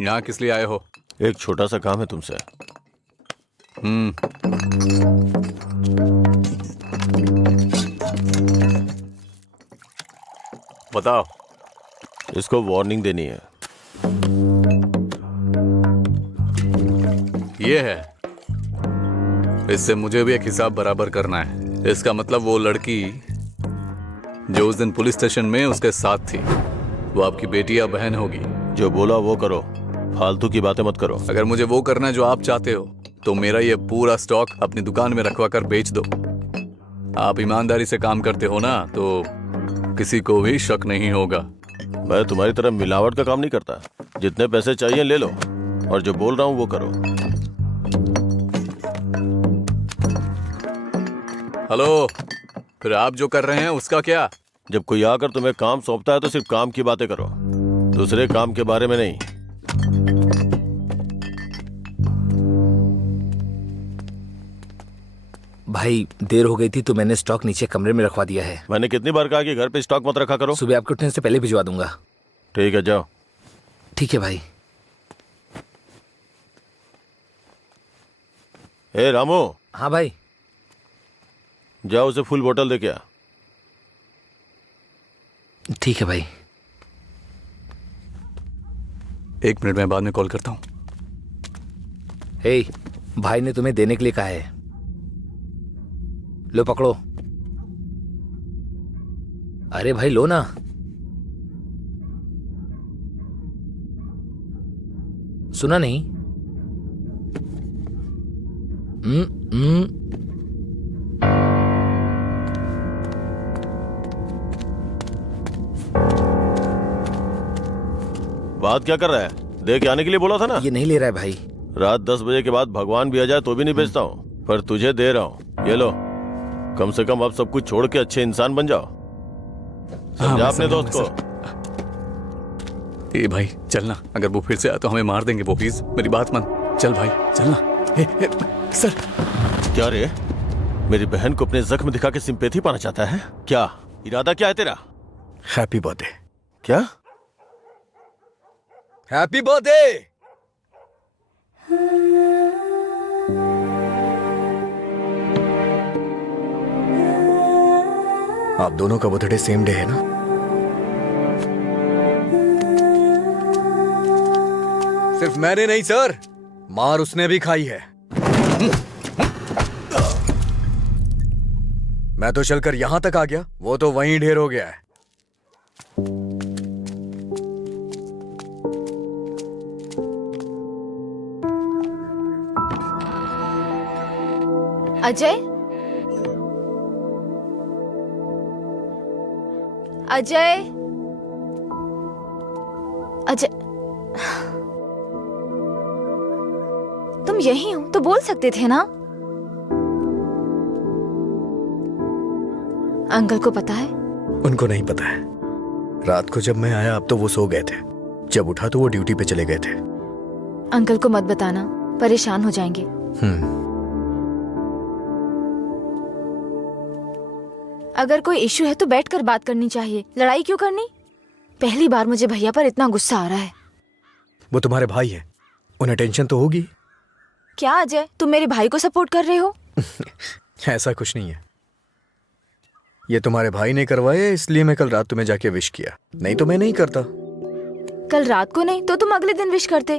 यहाँ किस लिए आए हो? एक छोटा सा काम है तुमसे। बताओ। इसको वार्निंग देनी है। ये है, इससे मुझे भी एक हिसाब बराबर करना है। इसका मतलब वो लड़की जो उस दिन पुलिस स्टेशन में उसके साथ थी, वो आपकी बेटी या बहन होगी। जो बोला वो करो, फालतू की बातें मत करो। अगर मुझे वो करना है जो आप चाहते हो, तो मेरा ये पूरा स्टॉक अपनी दुकान में रखवा कर बेच दो। आप ईमानदारी से काम करते हो ना, तो किसी को भी शक नहीं होगा। मैं तुम्हारी तरह मिलावट का काम नहीं करता। जितने पैसे चाहिए ले लो, और जो बोल रहा हूँ वो करो। हेलो, फिर आप जो कर रहे हैं उसका क्या? जब कोई आकर तुम्हें काम सौंपता है तो सिर्फ काम की बातें करो, दूसरे काम के बारे में नहीं। भाई देर हो गई थी तो मैंने स्टॉक नीचे कमरे में रखवा दिया है। मैंने कितनी बार कहा कि घर पे स्टॉक मत रखा करो। सुबह आपके उठने से पहले भिजवा दूंगा। ठीक है, जाओ। ठीक है भाई। ए रामू। हाँ भाई। जाओ उसे फुल बोतल दे के आ। ठीक है भाई। 1 मिनट में बाद में कॉल करता हूँ। हे, भाई ने तुम्हें देने के लिए कहा है। लो पकड़ो। अरे भाई लो ना। सुना नहीं? बात क्या कर रहा है? दे के आने के लिए बोला था ना। ये नहीं ले रहा है भाई। रात 10 बजे के बाद भगवान भी आ जाए तो भी नहीं बेचता हूँ, पर तुझे दे रहा हूँ। ये लो, कम से कम अब सब कुछ छोड़ के अच्छे इंसान बन जाओ। समझा अपने दोस्त को? ए भाई चलना, अगर वो फिर से आया तो हमें मार देंगे वो। प्लीज मेरी बात मान। चल भाई चलना। सर। क्या रे, मेरी बहन को अपने जख्म दिखा के सिंपैथी पाना चाहता है क्या? इरादा क्या है तेरा? Happy birthday. क्या? Happy birthday. आप दोनों का बर्थडे सेम डे है ना? सिर्फ मैंने नहीं सर, मार उसने भी खाई है। मैं तो चलकर यहां तक आ गया, वो तो वहीं ढेर हो गया है। अजय, अजय, अजय, तुम यही हो तो बोल सकते थे ना? अंकल को पता है? उनको नहीं पता है। रात को जब मैं आया अब तो वो सो गए थे, जब उठा तो वो ड्यूटी पे चले गए थे। अंकल को मत बताना, परेशान हो जाएंगे। अगर कोई इशू है तो बैठकर बात करनी चाहिए, लड़ाई क्यों करनी? पहली बार मुझे भैया पर इतना गुस्सा आ रहा है। वो तुम्हारे भाई हैं, उन्हें टेंशन तो होगी। क्या अजय, तुम मेरे भाई को सपोर्ट कर रहे हो? ऐसा कुछ नहीं है। ये तुम्हारे भाई ने करवाया इसलिए मैं कल रात तुम्हें जाके विश किया, नहीं तो मैं नहीं करता। कल रात को नहीं तो तुम अगले दिन विश करते।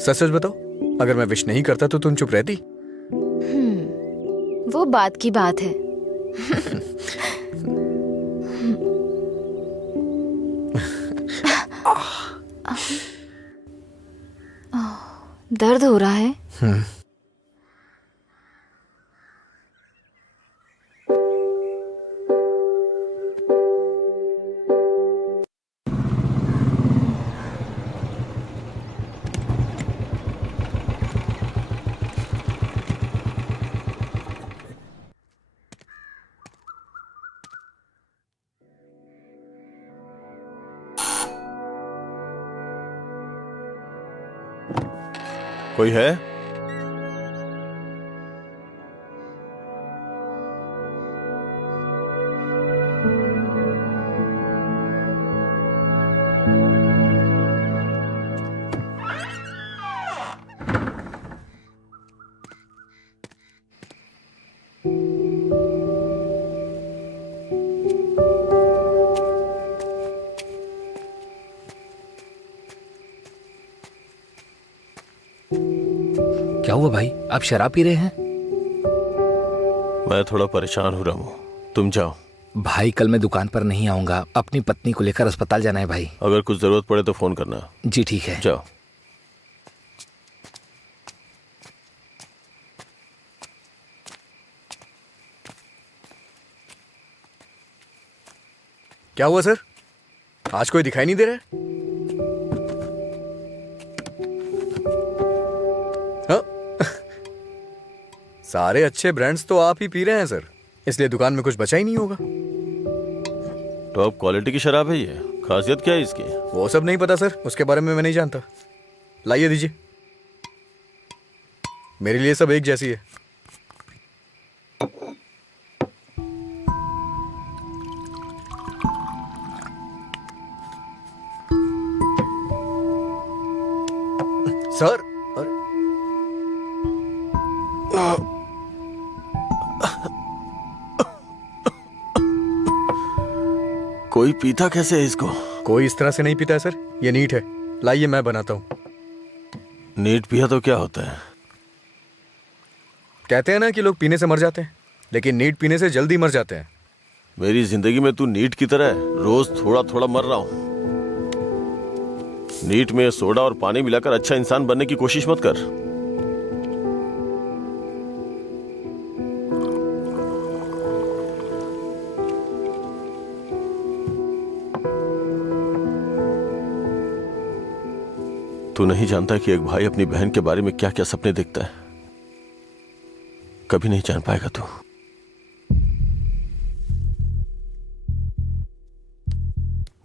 सच सच बताओ, अगर मैं विश नहीं करता तो तुम चुप रहती? वो बात की बात है। दर्द हो रहा है? कोई है? क्या हुआ भाई, आप शराब पी रहे हैं? मैं थोड़ा परेशान हूँ रामू, तुम जाओ। भाई कल मैं दुकान पर नहीं आऊंगा, अपनी पत्नी को लेकर अस्पताल जाना है भाई। अगर कुछ जरूरत पड़े तो फोन करना। जी ठीक है। जाओ। क्या हुआ सर, आज कोई दिखाई नहीं दे रहा है? हाँ? सारे अच्छे ब्रांड्स तो आप ही पी रहे हैं सर, इसलिए दुकान में कुछ बचा ही नहीं होगा। टॉप क्वालिटी की शराब है ये, खासियत क्या है इसकी? वो सब नहीं पता सर, उसके बारे में मैं नहीं जानता। लाइए दीजिए, मेरे लिए सब एक जैसी है। सर कोई पीता कैसे है इसको? कोई इस तरह से नहीं पीता है सर, ये नीट है। लाइए मैं बनाता हूं। नीट पिया तो क्या होता है? कहते हैं ना कि लोग पीने से मर जाते हैं, लेकिन नीट पीने से जल्दी मर जाते हैं। मेरी जिंदगी में तू नीट की तरह है, रोज थोड़ा थोड़ा मर रहा हूं। नीट में सोडा और पानी मिलाकर अच्छा इंसान बनने की कोशिश मत कर। तू नहीं जानता कि एक भाई अपनी बहन के बारे में क्या क्या सपने देखता है। कभी नहीं जान पाएगा तू।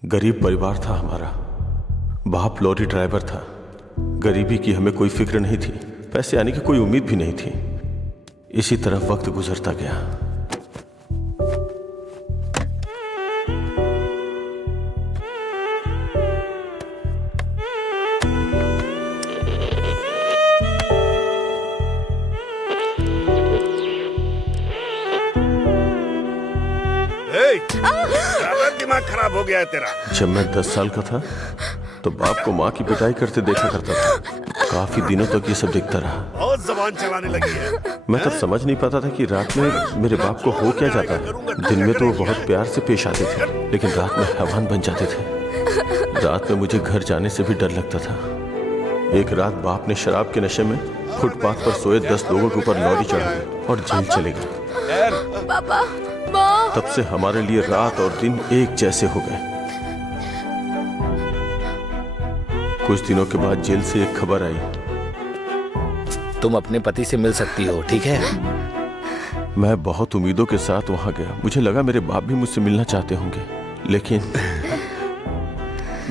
गरीब परिवार था हमारा, बाप लॉरी ड्राइवर था। गरीबी की हमें कोई फिक्र नहीं थी, पैसे आने की कोई उम्मीद भी नहीं थी। इसी तरह वक्त गुजरता गया। दिमाग खराब हो गया है तेरा। जब मैं 10 साल का था तो बाप को माँ की पिटाई करते देखा करता था। काफी दिनों तक ये सब देखता रहा। बहुत जबान चलाने लगी है। मैं तब समझ नहीं पाता था कि रात में मेरे बाप को हो क्या जाता है। दिन में तो वो बहुत प्यार से पेश आते थे, लेकिन रात में हैवान बन जाते थे। रात में मुझे घर जाने से भी डर लगता था। एक रात बाप ने शराब के नशे में फुटपाथ पर सोए 10 लोगों के ऊपर लॉरी चढ़ा दी और जेल चले गए। पापा, तब से हमारे लिए रात और दिन एक जैसे हो गए। कुछ दिनों के बाद जेल से एक खबर आई, तुम अपने पति से मिल सकती हो, ठीक है? मैं बहुत उम्मीदों के साथ वहां गया। मुझे लगा मेरे बाप भी मुझसे मिलना चाहते होंगे, लेकिन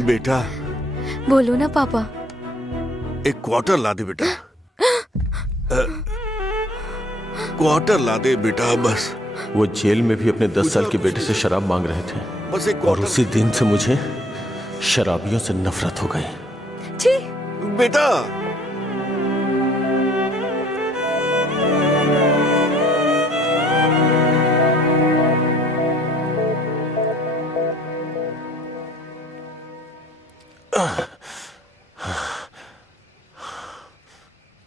बेटा बोलो ना पापा। एक क्वार्टर ला दे बेटा। क्वार्टर ला दे बेटा बस। वो जेल में भी अपने 10 साल के बेटे से शराब मांग रहे थे बस एक और उसी दिन से मुझे शराबियों से नफरत हो गई। छी, बेटा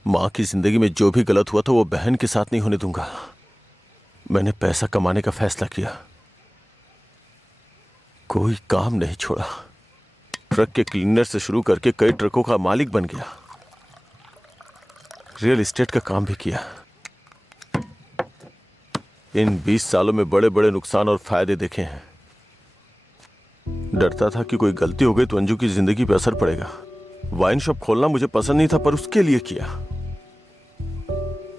माँ की जिंदगी में जो भी गलत हुआ था वो बहन के साथ नहीं होने दूंगा। मैंने पैसा कमाने का फैसला किया, कोई काम नहीं छोड़ा। ट्रक के क्लीनर से शुरू करके कई ट्रकों का मालिक बन गया। रियल एस्टेट का काम भी किया। इन 20 सालों में बड़े बड़े नुकसान और फायदे देखे हैं। डरता था कि कोई गलती हो गई तो अंजू की जिंदगी पर असर पड़ेगा। वाइन शॉप खोलना मुझे पसंद नहीं था, पर उसके लिए किया।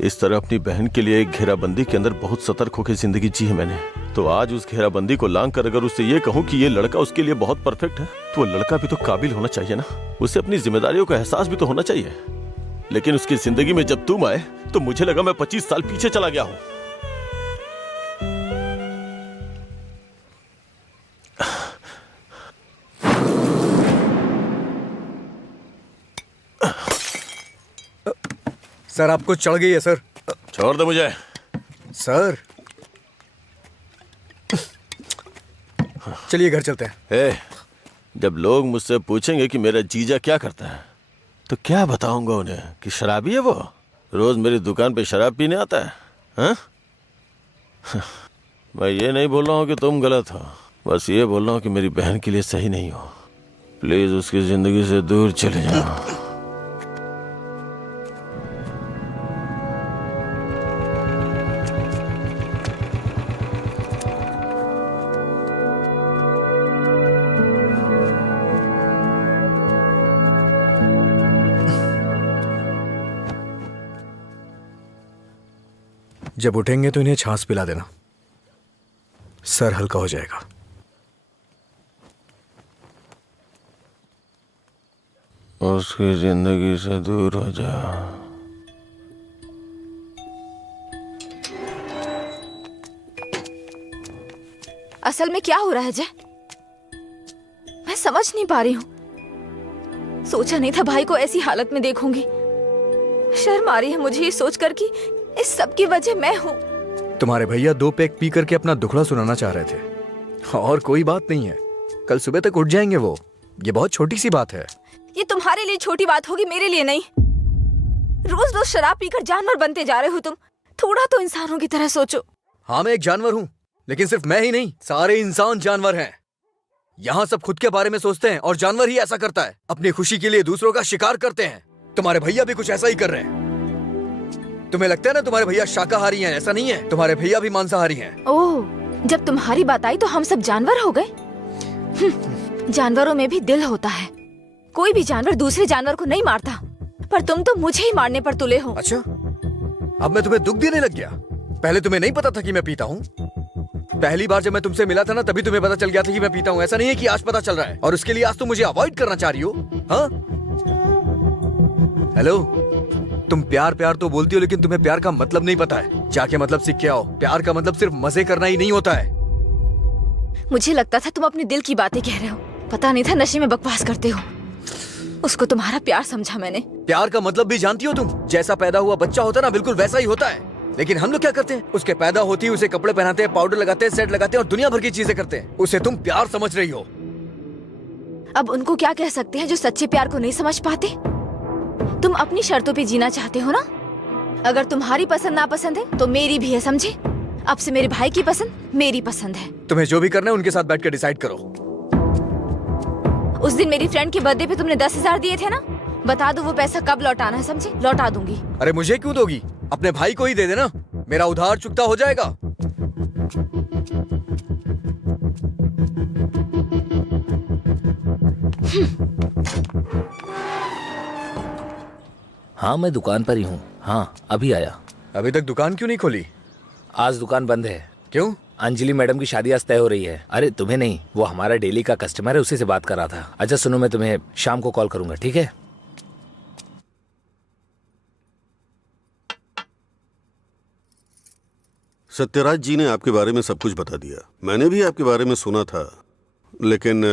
इस तरह अपनी बहन के लिए एक घेराबंदी के अंदर बहुत सतर्क होकर जिंदगी जी है मैंने। तो आज उस घेराबंदी को लांग कर अगर उससे ये कहूं कि ये लड़का उसके लिए बहुत परफेक्ट है, तो वो लड़का भी तो काबिल होना चाहिए ना। उसे अपनी जिम्मेदारियों का एहसास भी तो होना चाहिए। लेकिन उसकी जिंदगी में जब तुम आए तो मुझे लगा मैं 25 साल पीछे चला गया हूं। सर आपको चढ़ गई है सर। छोड़ दो मुझे। सर चलिए घर चलते हैं। जब लोग मुझसे पूछेंगे कि मेरा जीजा क्या करता है तो क्या बताऊंगा उन्हें कि शराबी है वो, रोज मेरी दुकान पे शराब पीने आता है। हाँ? मैं ये नहीं बोल रहा हूँ कि तुम गलत हो, बस ये बोल रहा हूँ कि मेरी बहन के लिए सही नहीं हो। प्लीज उसकी जिंदगी से दूर चले जाओ। जब उठेंगे तो इन्हें छाछ पिला देना, सर हल्का हो जाएगा। उसकी जिंदगी से दूर हो जा। असल में क्या हो रहा है जय, मैं समझ नहीं पा रही हूँ। सोचा नहीं था भाई को ऐसी हालत में देखूंगी। शर्म आ रही है मुझे ये सोचकर कि इस सब की वजह मैं हूँ। तुम्हारे भैया 2 पैक पी करके अपना दुखड़ा सुनाना चाह रहे थे और कोई बात नहीं है, कल सुबह तक उठ जाएंगे वो। ये बहुत छोटी सी बात है। ये तुम्हारे लिए छोटी बात होगी, मेरे लिए नहीं। रोज रोज शराब पीकर जानवर बनते जा रहे हो तुम। थोड़ा तो इंसानों की तरह सोचो। हाँ मैं एक जानवर हूँ, लेकिन सिर्फ मैं ही नहीं, सारे इंसान जानवर हैं। यहाँ सब खुद के बारे में सोचते हैं और जानवर ही ऐसा करता है, अपनी खुशी के लिए दूसरों का शिकार करते हैं। तुम्हारे भैया भी कुछ ऐसा ही कर रहे हैं। तुम्हें लगता है ना तुम्हारे भैया शाकाहारी हैं, ऐसा नहीं है, तुम्हारे भैया भी मांसाहारी हैं। ओह, जब तुम्हारी बात आई तो हम सब जानवर हो गए। जानवरों में भी दिल होता है। कोई भी जानवर दूसरे जानवर को नहीं मारता, पर तुम तो मुझे ही मारने पर तुले हो। अच्छा, अब मैं तुम्हें दुख देने लग गया? पहले तुम्हें नहीं पता था कि मैं पीता हूँ? पहली बार जब मैं तुमसे मिला था ना, तभी तुम्हें पता चल गया था कि मैं पीता हूँ। ऐसा नहीं है कि आज पता चल रहा है और उसके लिए आज तुम मुझे अवॉइड करना चाह रही हो। हाँ? हेलो, तुम प्यार प्यार तो बोलती हो, लेकिन तुम्हें प्यार का मतलब नहीं पता है। जाके मतलब सीख के आओ। प्यार का मतलब सिर्फ मजे करना ही नहीं होता है। मुझे लगता था तुम अपने दिल की बातें कह रहे हो, पता नहीं था नशे में बकवास करते हो। उसको तुम्हारा प्यार समझा मैंने। प्यार का मतलब भी जानती हो तुम? जैसा पैदा हुआ बच्चा होता है ना, बिल्कुल वैसा ही होता है। लेकिन हम लोग क्या करते हैं, उसके पैदा होती है उसे कपड़े पहनाते हैं, पाउडर लगाते हैं, सेट लगाते हैं और दुनिया भर की चीजें करते हैं। उसे तुम प्यार समझ रही हो। अब उनको क्या कह सकते हैं जो सच्चे प्यार को नहीं समझ पाते? तुम अपनी शर्तों पे जीना चाहते हो ना। अगर तुम्हारी पसंद नापसंद है तो मेरी भी है, समझे? अब से मेरे भाई की पसंद मेरी पसंद है। तुम्हें जो भी करना है उनके साथ बैठ कर डिसाइड करो। उस दिन मेरी फ्रेंड के बर्थडे पे तुमने 10,000 दिए थे ना, बता दो वो पैसा कब लौटाना है, समझे? लौटा दूंगी। अरे मुझे क्यों दोगी? अपने भाई को ही दे देना, मेरा उधार चुकता हो जाएगा। हाँ मैं दुकान पर ही हूँ। हाँ अभी आया। अभी तक दुकान क्यों नहीं खोली? आज दुकान बंद है। क्यों? अंजलि मैडम की शादी आज तय हो रही है। अरे तुम्हें नहीं, वो हमारा डेली का कस्टमर है, उसी से बात कर रहा था। अच्छा सुनो, मैं तुम्हें शाम को कॉल करूंगा, ठीक है? सत्यराज जी ने आपके बारे में सब कुछ बता दिया। मैंने भी आपके बारे में सुना था, लेकिन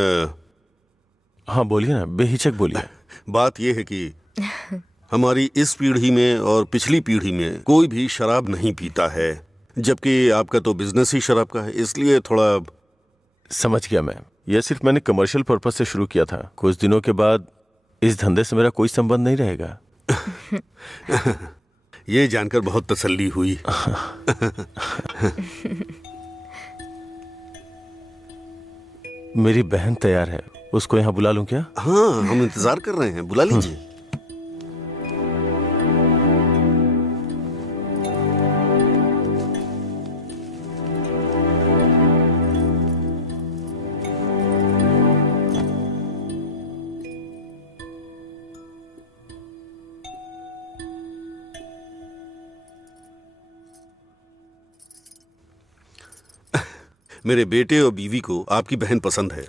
हाँ बोलिए ना, बेहिचक बोलिए। बात यह है कि हमारी इस पीढ़ी में और पिछली पीढ़ी में कोई भी शराब नहीं पीता है, जबकि आपका तो बिजनेस ही शराब का है, इसलिए थोड़ा। समझ गया मैं। यह सिर्फ मैंने कमर्शियल पर्पस से शुरू किया था। कुछ दिनों के बाद इस धंधे से मेरा कोई संबंध नहीं रहेगा। ये जानकर बहुत तसल्ली हुई। मेरी बहन तैयार है, उसको यहाँ बुला लूं क्या? हाँ हम इंतजार कर रहे हैं, बुला लीजिए। मेरे बेटे और बीवी को आपकी बहन पसंद है।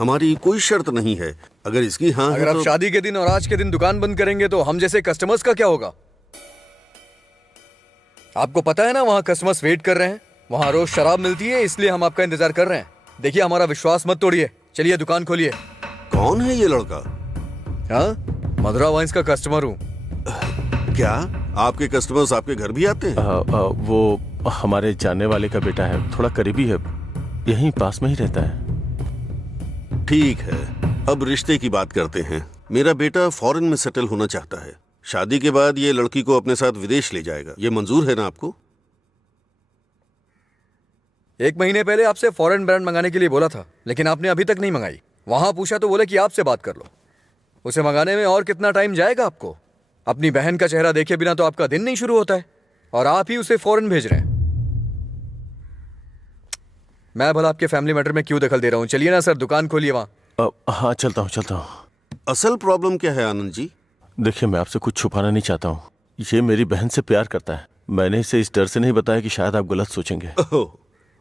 हमारी कोई शर्त नहीं है। अगर इसकी हाँ अगर है आप तो... शादी के दिन और आज के दिन दुकान बंद करेंगे तो हम जैसे कस्टमर्स का क्या होगा? आपको पता है ना वहाँ कस्टमर्स वेट कर रहे हैं, वहाँ रोज शराब मिलती है, इसलिए हम आपका इंतजार कर रहे हैं। देखिए हमारा विश्वास मत तोड़िए, चलिए दुकान खोलिए। कौन है ये लड़का? हाँ, मधुरा वाइन्स का कस्टमर हूँ। क्या आपके कस्टमर्स आपके घर भी आते हैं? वो हमारे जानने वाले का बेटा है, थोड़ा करीबी है, यहीं पास में ही रहता है। ठीक है, अब रिश्ते की बात करते हैं। मेरा बेटा फॉरेन में सेटल होना चाहता है। शादी के बाद ये लड़की को अपने साथ विदेश ले जाएगा। ये मंजूर है ना आपको? 1 महीने पहले आपसे फॉरेन ब्रांड मंगाने के लिए बोला था, लेकिन आपने अभी तक नहीं मंगाई। वहां पूछा तो बोले कि आपसे बात कर लो। उसे मंगाने में और कितना टाइम जाएगा आपको? अपनी बहन का चेहरा देखे बिना तो आपका दिन नहीं शुरू होता है, और आप ही उसे फॉरेन भेज रहे हैं। मैं भला आपके फैमिली मैटर में क्यों दखल दे रहा हूं? चलिए ना सर, दुकान खोलिए वहां। हाँ चलता हूँ। असल प्रॉब्लम क्या है आनंद जी? देखिए मैं आपसे कुछ छुपाना नहीं चाहता हूँ, ये मेरी बहन से प्यार करता है। मैंने इसे इस डर से नहीं बताया कि शायद आप गलत सोचेंगे।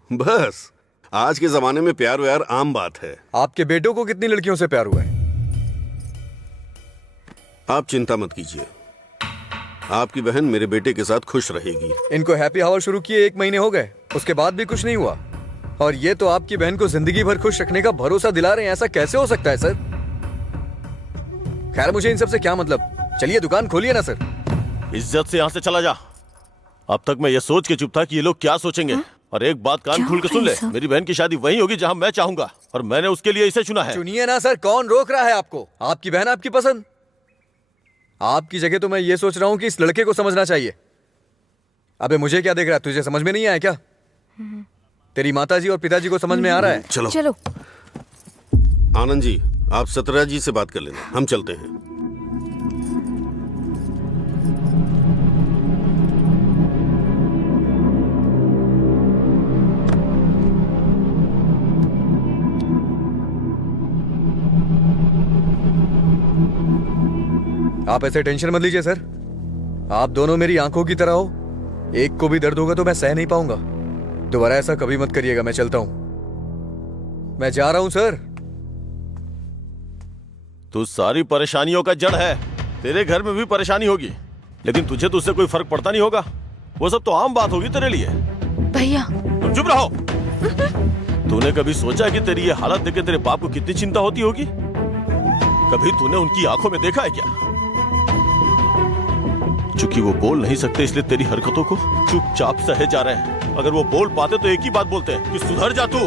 बस, आज के जमाने में प्यार व्यार आम बात है। आपके बेटों को कितनी लड़कियों से प्यार हुआ है? आप चिंता मत कीजिए, आपकी बहन मेरे बेटे के साथ खुश रहेगी। इनको हैप्पी आवर शुरू किए 1 महीने हो गए, उसके बाद भी कुछ नहीं हुआ, और ये तो आपकी बहन को जिंदगी भर खुश रखने का भरोसा दिला रहे हैं। ऐसा कैसे हो सकता है सर? खैर, मुझे इन सब से क्या मतलब, चलिए दुकान खोलिए ना सर। इज्जत से यहाँ से चला जा। अब तक मैं ये सोच के चुप था कि ये लोग क्या सोचेंगे। और एक बात कान खोल के सुन ले, मेरी बहन की शादी वहीं होगी जहाँ मैं चाहूंगा, और मैंने उसके लिए इसे चुना है। चुनिए ना सर, कौन रोक रहा है आपको? आपकी बहन, आपकी पसंद। आपकी जगह तो मैं ये सोच रहा हूँ कि इस लड़के को समझना चाहिए। अबे मुझे क्या देख रहा है? तुझे समझ में नहीं आया क्या? तेरी माताजी और पिताजी को समझ में आ रहा है? चलो। आनंद जी, आप सतरा जी से बात कर लेना, हम चलते हैं। आप ऐसे टेंशन मत लीजिए सर, आप दोनों मेरी आंखों की तरह हो। एक को भी दर्द होगा तो मैं सह नहीं पाऊंगा। दोबारा ऐसा कभी मत करिएगा। मैं चलता हूं, मैं जा रहा हूं सर। तू सारी परेशानियों का जड़ है। तेरे घर में भी परेशानी होगी, लेकिन तुझे तो उससे कोई फर्क पड़ता नहीं होगा। वो सब तो आम बात होगी तेरे लिए। भैया तुम चुप रहो। तूने कभी सोचा कि तेरी ये हालत देख के तेरे बाप को कितनी चिंता होती होगी? कभी तूने उनकी आंखों में देखा है क्या? चूंकि वो बोल नहीं सकते, इसलिए तेरी हरकतों को चुपचाप सहे जा रहे हैं। अगर वो बोल पाते तो एक ही बात बोलते हैं कि सुधर जा तू।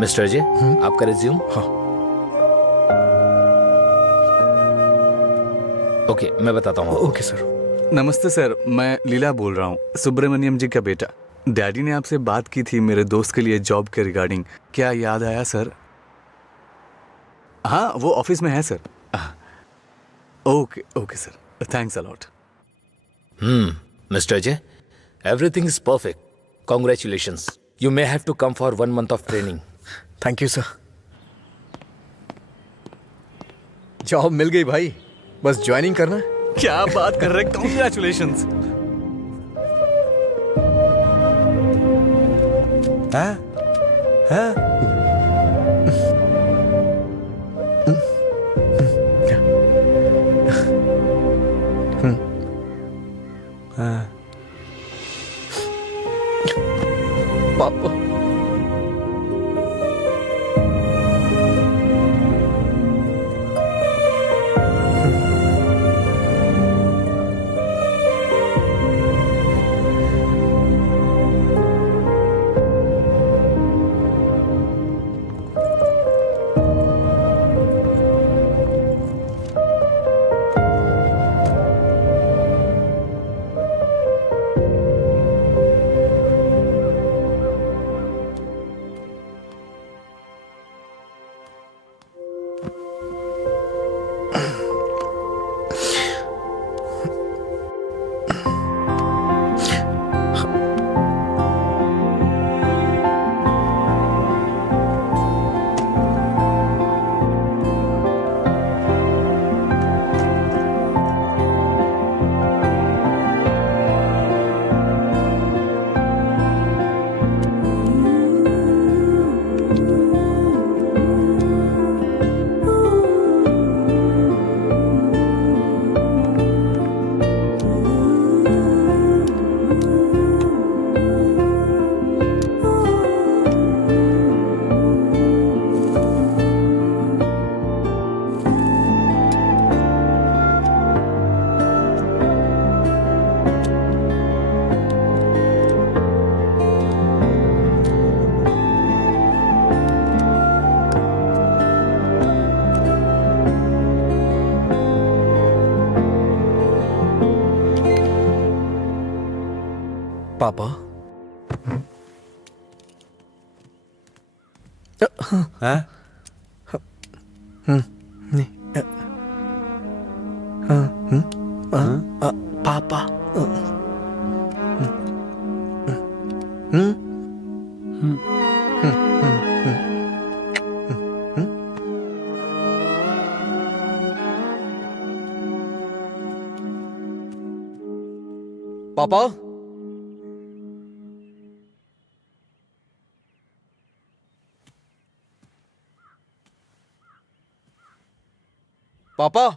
मिस्टर अजय, आपका रिज्यूम। हाँ। ओके, मैं बताता हूँ। Okay sir. नमस्ते सर, मैं लीला बोल रहा हूँ, सुब्रमण्यम जी का बेटा। डैडी ने आपसे बात की थी मेरे दोस्त के लिए जॉब के रिगार्डिंग। क्या याद आया सर? हाँ, वो ऑफिस में है sir. Okay okay sir, thanks a lot. Mister Ajay, everything is perfect. Congratulations. You may have to come for 1 month of training. Thank you sir. Job मिल गई भाई, बस ज्वाइनिंग करना है। क्या बात कर रहे हैं, कॉन्ग्रेचुलेशंस। पापा। हाँ? पापा। पापा। पापा।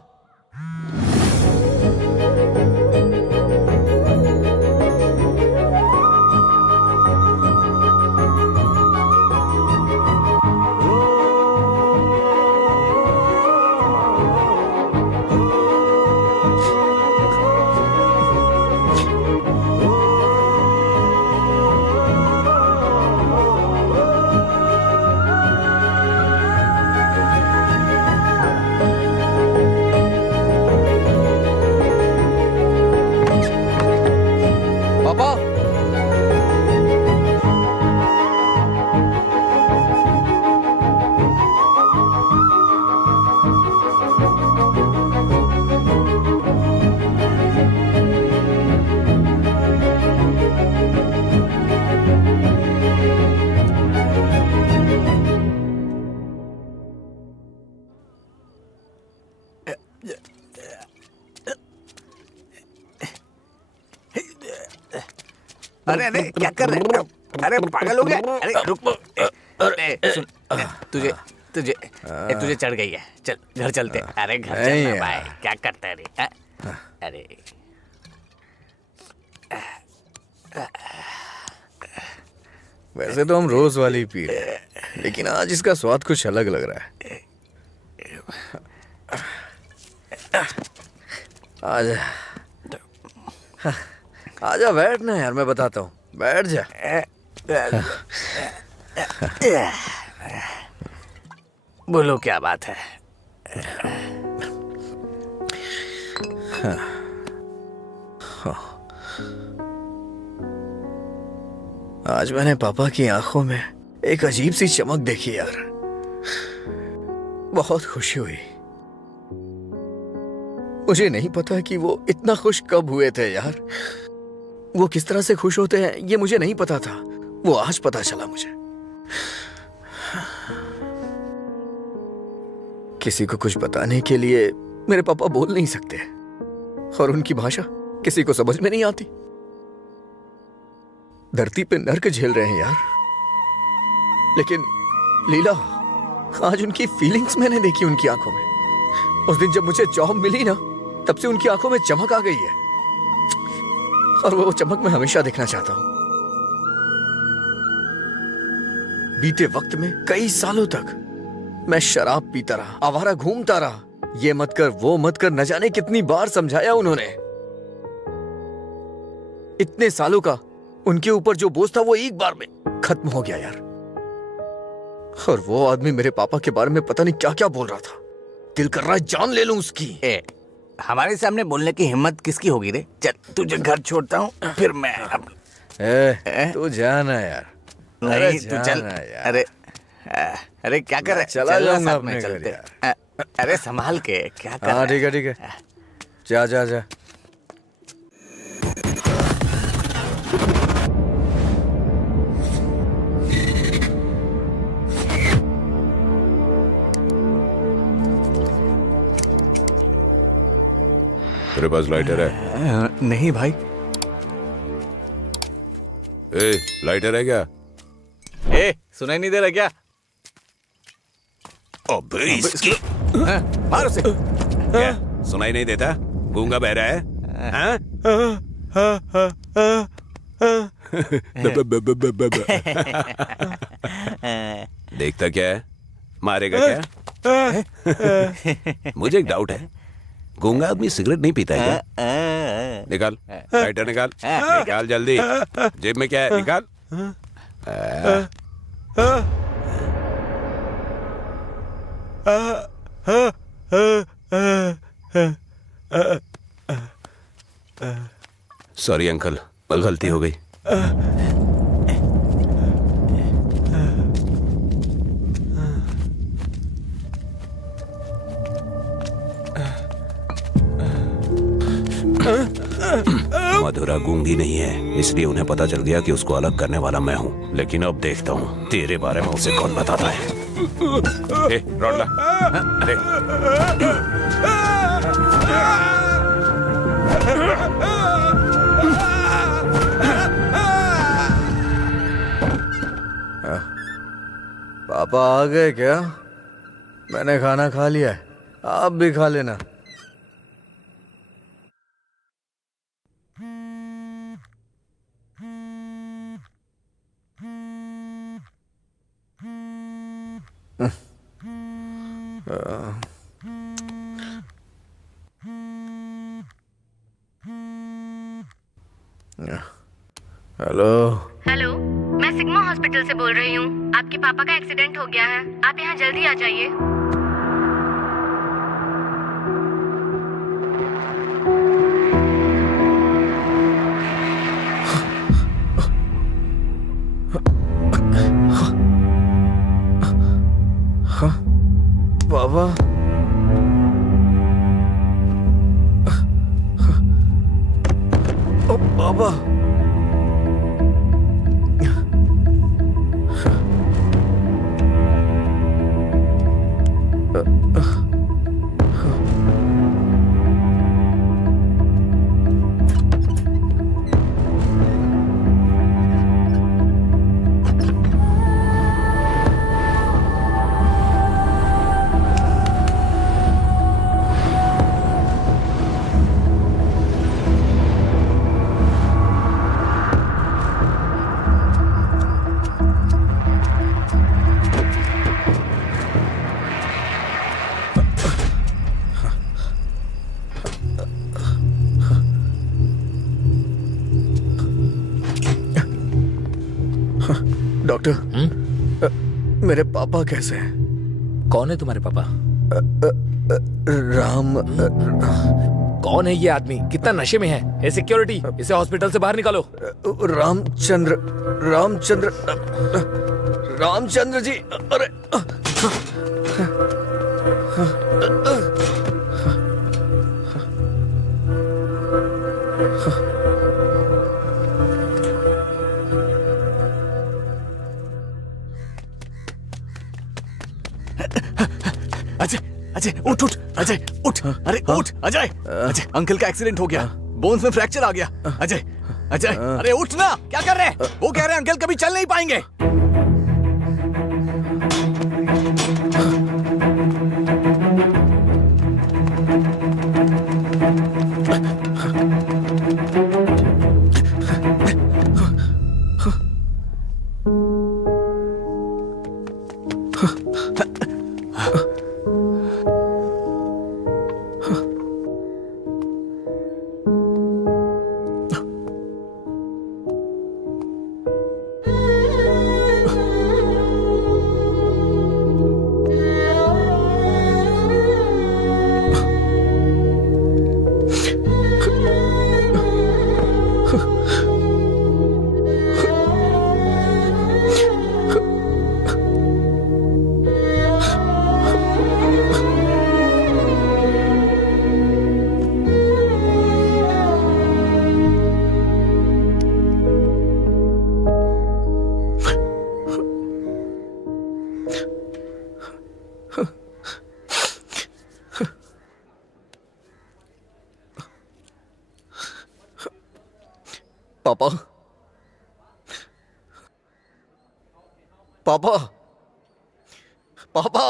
पापा। अरे अरे क्या कर रहे हैं? अरे पागल हो गया? अरे रुक। अरे सुन, तुझे तुझे तुझे चढ़ गई है। चल घर चलते। अरे घर चलना भाई, क्या करता है रे? अरे वैसे तो हम रोज वाली ही पी रहे हैं, लेकिन आज इसका स्वाद कुछ अलग लग रहा है। आजा आजा, बैठ ना यार, मैं बताता हूँ, बैठ जा। बोलो क्या बात है? आज मैंने पापा की आंखों में एक अजीब सी चमक देखी यार, बहुत खुशी हुई। मुझे नहीं पता कि वो इतना खुश कब हुए थे यार। वो किस तरह से खुश होते हैं ये मुझे नहीं पता था, वो आज पता चला मुझे। किसी को कुछ बताने के लिए मेरे पापा बोल नहीं सकते, और उनकी भाषा किसी को समझ में नहीं आती। धरती पे नर्क झेल रहे हैं यार, लेकिन लीला, आज उनकी फीलिंग्स मैंने देखी उनकी आंखों में। उस दिन जब मुझे जॉब मिली ना, तब से उनकी आंखों में चमक आ गई है, और वो चमक मैं हमेशा देखना चाहता हूं। बीते वक्त में कई सालों तक मैं शराब पीता रहा, आवारा घूमता रहा, ये मत कर वो मत कर, न जाने कितनी बार समझाया उन्होंने। इतने सालों का उनके ऊपर जो बोझ था वो एक बार में खत्म हो गया यार। और वो आदमी मेरे पापा के बारे में पता नहीं क्या क्या बोल रहा था। दिल कर रहा है जान ले लूं उसकी। हमारे सामने बोलने की हिम्मत किसकी होगी रे? चल तुझे घर छोड़ता हूँ, फिर मैं तू जाना यार। नहीं तू चल। अरे अरे क्या कर रहा है? चला जाऊंगा साथ अपने में घर चलते। यार। अरे संभाल के क्या कर रहा हाँ है? ठीक है, जा जा जा। तेरे पास लाइटर है? नहीं भाई। लाइटर है क्या? सुनाई नहीं दे रहा क्या? अबे इसकी मार उसे। क्या सुनाई नहीं देता? गूंगा बहरा है? हाँ? देखता क्या है? मारेगा क्या? मुझे एक डाउट है, गूंगा आदमी सिगरेट नहीं पीता है क्या? निकाल लाइटर, निकाल निकाल जल्दी। जेब में क्या है? निकाल। सॉरी अंकल, गलती हो गई। मधुरा गूंगी नहीं है, इसलिए उन्हें पता चल गया कि उसको अलग करने वाला मैं हूँ। लेकिन अब देखता हूँ तेरे बारे में उसे कौन बताता है। ए, रॉडला, अरे पापा आ गए क्या? मैंने खाना खा लिया है, आप भी खा लेना। हेलो। हेलो, मैं सिग्मा हॉस्पिटल से बोल रही हूँ। आपके पापा का एक्सीडेंट हो गया है, आप यहाँ जल्दी आ जाइए। बाबा, ओ बाबा, डॉक्टर, मेरे पापा कैसे हैं? कौन है तुम्हारे पापा? राम। कौन है ये आदमी? कितना नशे में है? ए सिक्योरिटी, इसे हॉस्पिटल से बाहर निकालो। रामचंद्र, रामचंद्र, रामचंद्र जी। अरे अजय, अजय उठ उठ, अजय उठ, अरे उठ अजय। अजय, अंकल का एक्सीडेंट हो गया, बोन्स में फ्रैक्चर आ गया। अजय, अजय, अरे उठ ना, क्या कर रहे हैं? वो कह रहे हैं अंकल कभी चल नहीं पाएंगे। पापा, पापा, पापा,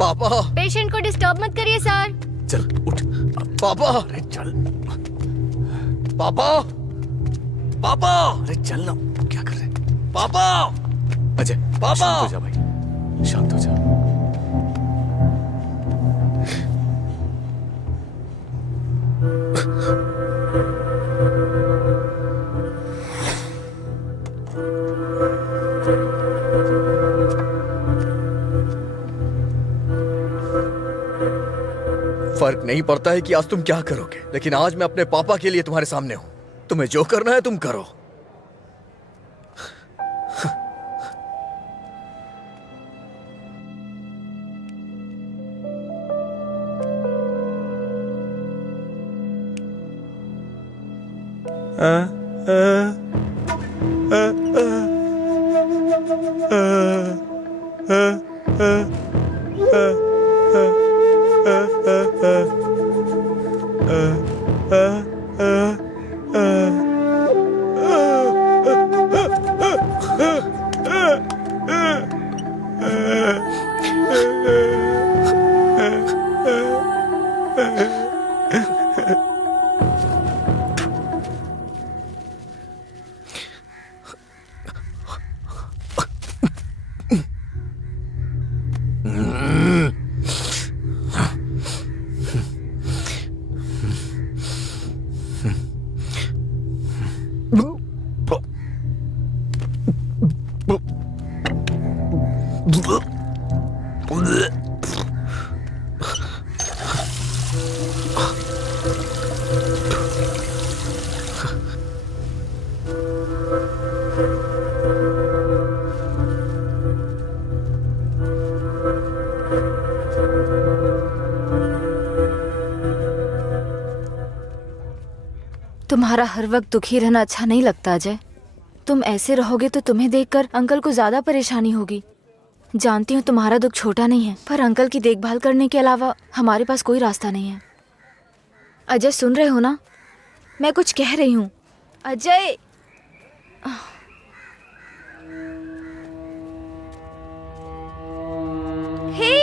पापा। पेशेंट को डिस्टर्ब मत करिए सर। चल उठ पापा, अरे चल पापा, पापा, अरे चल ना, क्या कर रहे हैं? पापा, अजय पापा। शांत हो जा भाई, शांत हो जा। फर्क नहीं पड़ता है कि आज तुम क्या करोगे, लेकिन आज मैं अपने पापा के लिए तुम्हारे सामने हूं। तुम्हें जो करना है तुम करो। तुम्हारा हर वक्त दुखी रहना अच्छा नहीं लगता अजय। तुम ऐसे रहोगे तो तुम्हें देखकर अंकल को ज्यादा परेशानी होगी। जानती हूँ तुम्हारा दुख छोटा नहीं है, पर अंकल की देखभाल करने के अलावा हमारे पास कोई रास्ता नहीं है। अजय सुन रहे हो ना, मैं कुछ कह रही हूँ। अजय हे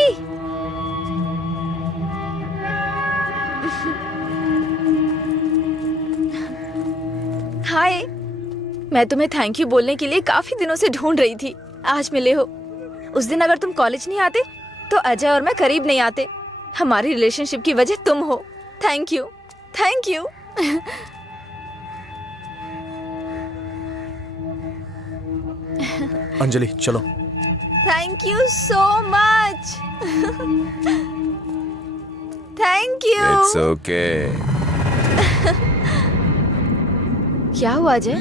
हाय, मैं तुम्हें थैंक यू बोलने के लिए काफी दिनों से ढूंढ रही थी। आज मिले हो। उस दिन अगर तुम कॉलेज नहीं आते तो अजय और मैं करीब नहीं आते। हमारी रिलेशनशिप की वजह तुम हो। Thank you, thank you. Anjali चलो। Thank you so much. Thank you. It's okay. क्या हुआ अजय?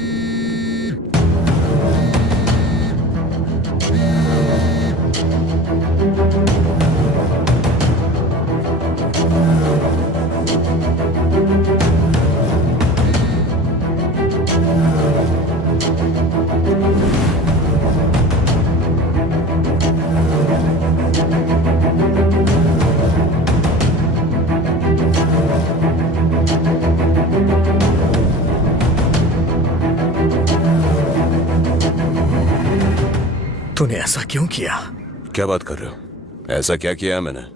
तूने ऐसा क्यों किया? क्या बात कर रहे हो? ऐसा क्या किया है मैंने?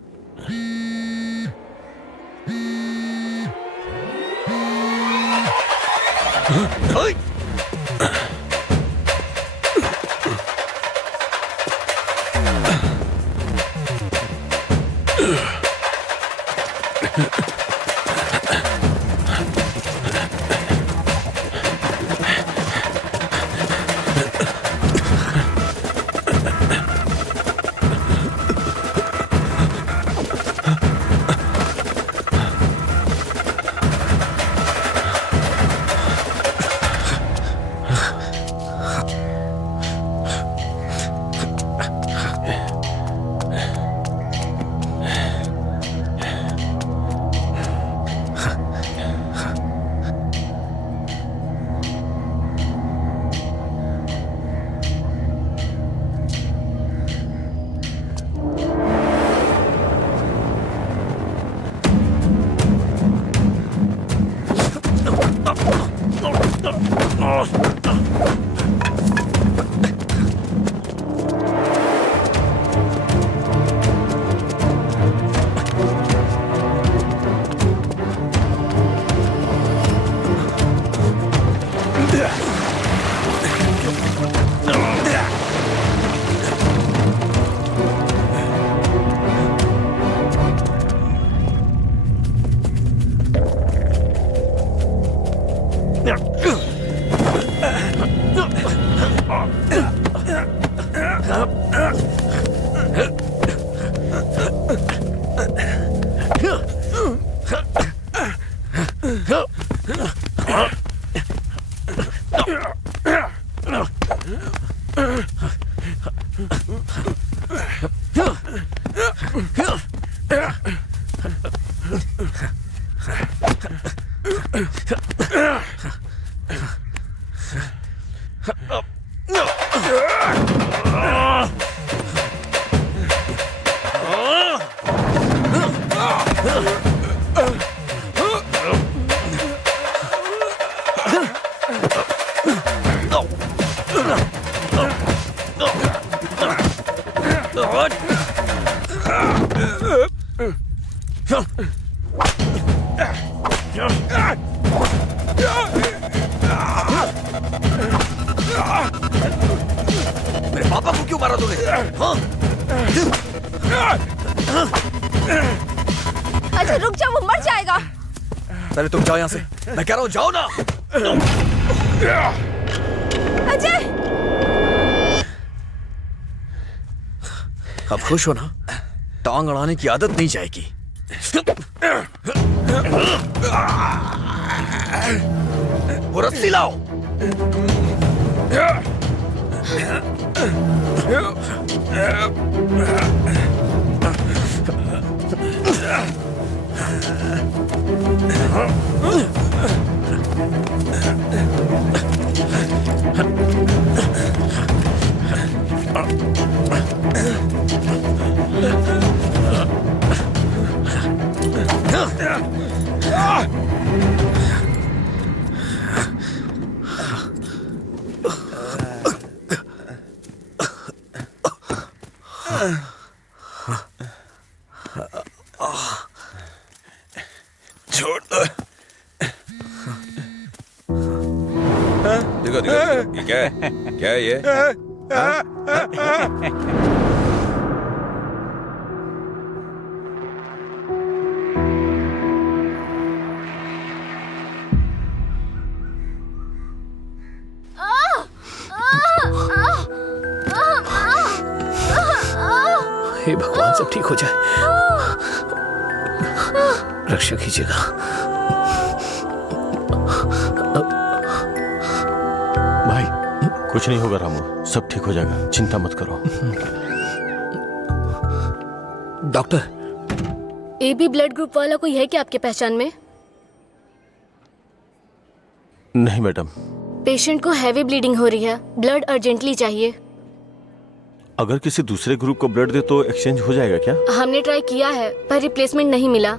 मेरे पापा को क्यों मारा तूने? हाँ? अजय रुक जाओ, वो मर जाएगा। पहले तुम जाओ यहाँ से, मैं कह रहा हूँ जाओ ना। अजय, अब खुश हो ना? टांग अड़ाने की आदत नहीं जाएगी। वो रस्सी लाओ। छोड़ दो। देखो देखो ये क्या है? क्या है ये? हे भगवान, सब ठीक हो जाए। रक्षा कीजिएगा। भाई कुछ नहीं होगा रामू, सब ठीक हो जाएगा, चिंता मत करो। डॉक्टर, एबी ब्लड ग्रुप वाला कोई है क्या आपके पहचान में? नहीं मैडम। पेशेंट को हैवी ब्लीडिंग हो रही है, ब्लड अर्जेंटली चाहिए। अगर किसी दूसरे ग्रुप को ब्लड दे तो एक्सचेंज हो जाएगा क्या? हमने ट्राई किया है पर रिप्लेसमेंट नहीं मिला।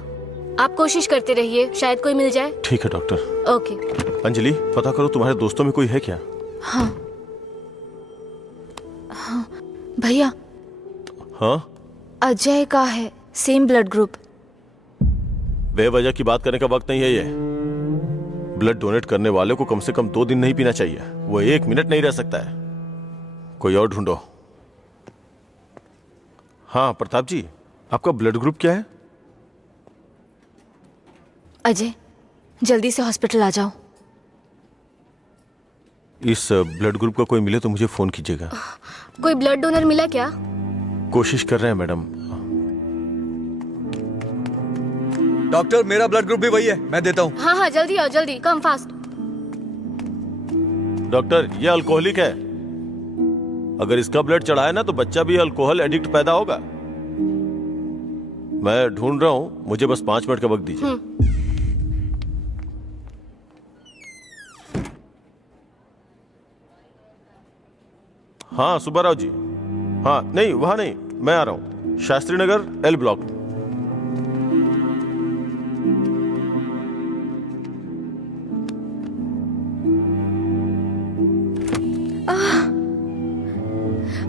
आप कोशिश करते रहिए, शायद कोई मिल जाए। ठीक है डॉक्टर। ओके। अंजलि, पता करो तुम्हारे दोस्तों में कोई है क्या? हाँ हाँ भैया, हाँ अजय का है, सेम ब्लड ग्रुप। बेवजह की बात करने का वक्त नहीं है ये। ब्लड डोनेट करने वाले को कम से कम 2 दिन नहीं पीना चाहिए, वो 1 मिनट नहीं रह सकता है। कोई और ढूंढो। हाँ प्रताप जी, आपका ब्लड ग्रुप क्या है? अजय, जल्दी से हॉस्पिटल आ जाओ। इस ब्लड ग्रुप का कोई मिले तो मुझे फोन कीजिएगा। कोई ब्लड डोनर मिला क्या? कोशिश कर रहे हैं मैडम। डॉक्टर, मेरा ब्लड ग्रुप भी वही है, मैं देता हूँ। हाँ हाँ जल्दी आओ, जल्दी, कम फास्ट। डॉक्टर, ये अल्कोहलिक है, अगर इसका ब्लड चढ़ाए ना तो बच्चा भी अल्कोहल एडिक्ट पैदा होगा। मैं ढूंढ रहा हूँ, मुझे बस 5 मिनट का वक्त दीजिए। हाँ सुब्बाराव जी, हाँ नहीं वहां नहीं, मैं आ रहा हूँ, शास्त्री नगर L ब्लॉक।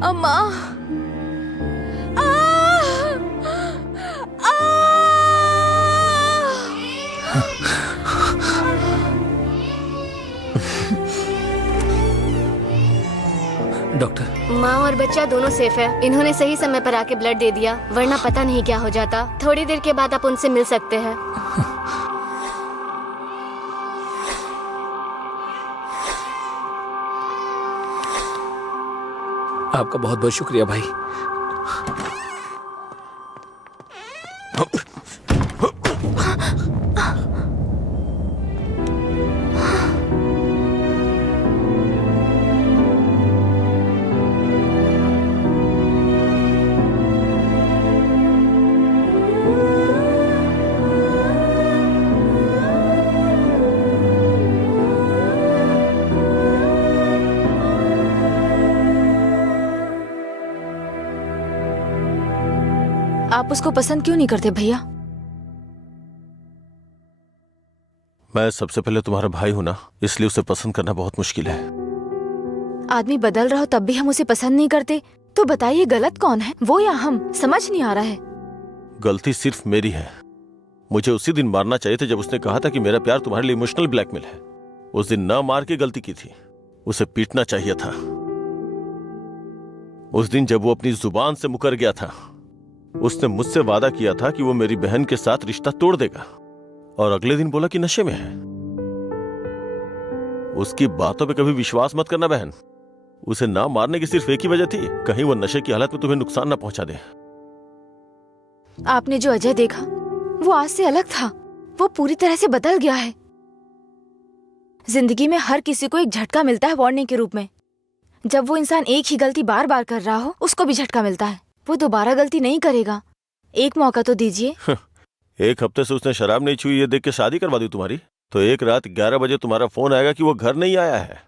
अम्मा, डॉक्टर, माँ और बच्चा दोनों सेफ है। इन्होंने सही समय पर आके ब्लड दे दिया, वरना पता नहीं क्या हो जाता। थोड़ी देर के बाद आप उनसे मिल सकते हैं। आपका बहुत बहुत शुक्रिया भाई। आप उसको पसंद क्यों नहीं करते भैया? मैं सबसे पहले तुम्हारा भाई हूं ना, इसलिए उसे पसंद करना बहुत मुश्किल है। आदमी बदल रहा हो तब भी हम उसे पसंद नहीं करते, तो बताइए गलत कौन है, वो या हम? समझ नहीं आ रहा है। गलती सिर्फ मेरी है। मुझे उसी दिन मारना चाहिए था जब उसने कहा था कि मेरा प्यार तुम्हारे लिए इमोशनल ब्लैकमेल है। उस दिन न मार के गलती की थी, उसे पीटना चाहिए था। उस दिन जब वो अपनी जुबान से मुकर गया था, उसने मुझसे वादा किया था कि वो मेरी बहन के साथ रिश्ता तोड़ देगा, और अगले दिन बोला कि नशे में है। उसकी बातों पे कभी विश्वास मत करना बहन। उसे ना मारने की सिर्फ एक ही वजह थी, कहीं वो नशे की हालत में तुम्हें नुकसान ना पहुंचा दे। आपने जो अजय देखा वो आज से अलग था, वो पूरी तरह से बदल गया है। जिंदगी में हर किसी को एक झटका मिलता है वार्निंग के रूप में। जब वो इंसान एक ही गलती बार बार कर रहा हो, उसको भी झटका मिलता है। वो दोबारा गलती नहीं करेगा, एक मौका तो दीजिए। एक हफ्ते से उसने शराब नहीं छुई ये देख के शादी करवा दी तुम्हारी, तो एक रात 11 बजे तुम्हारा फोन आएगा कि वो घर नहीं आया है।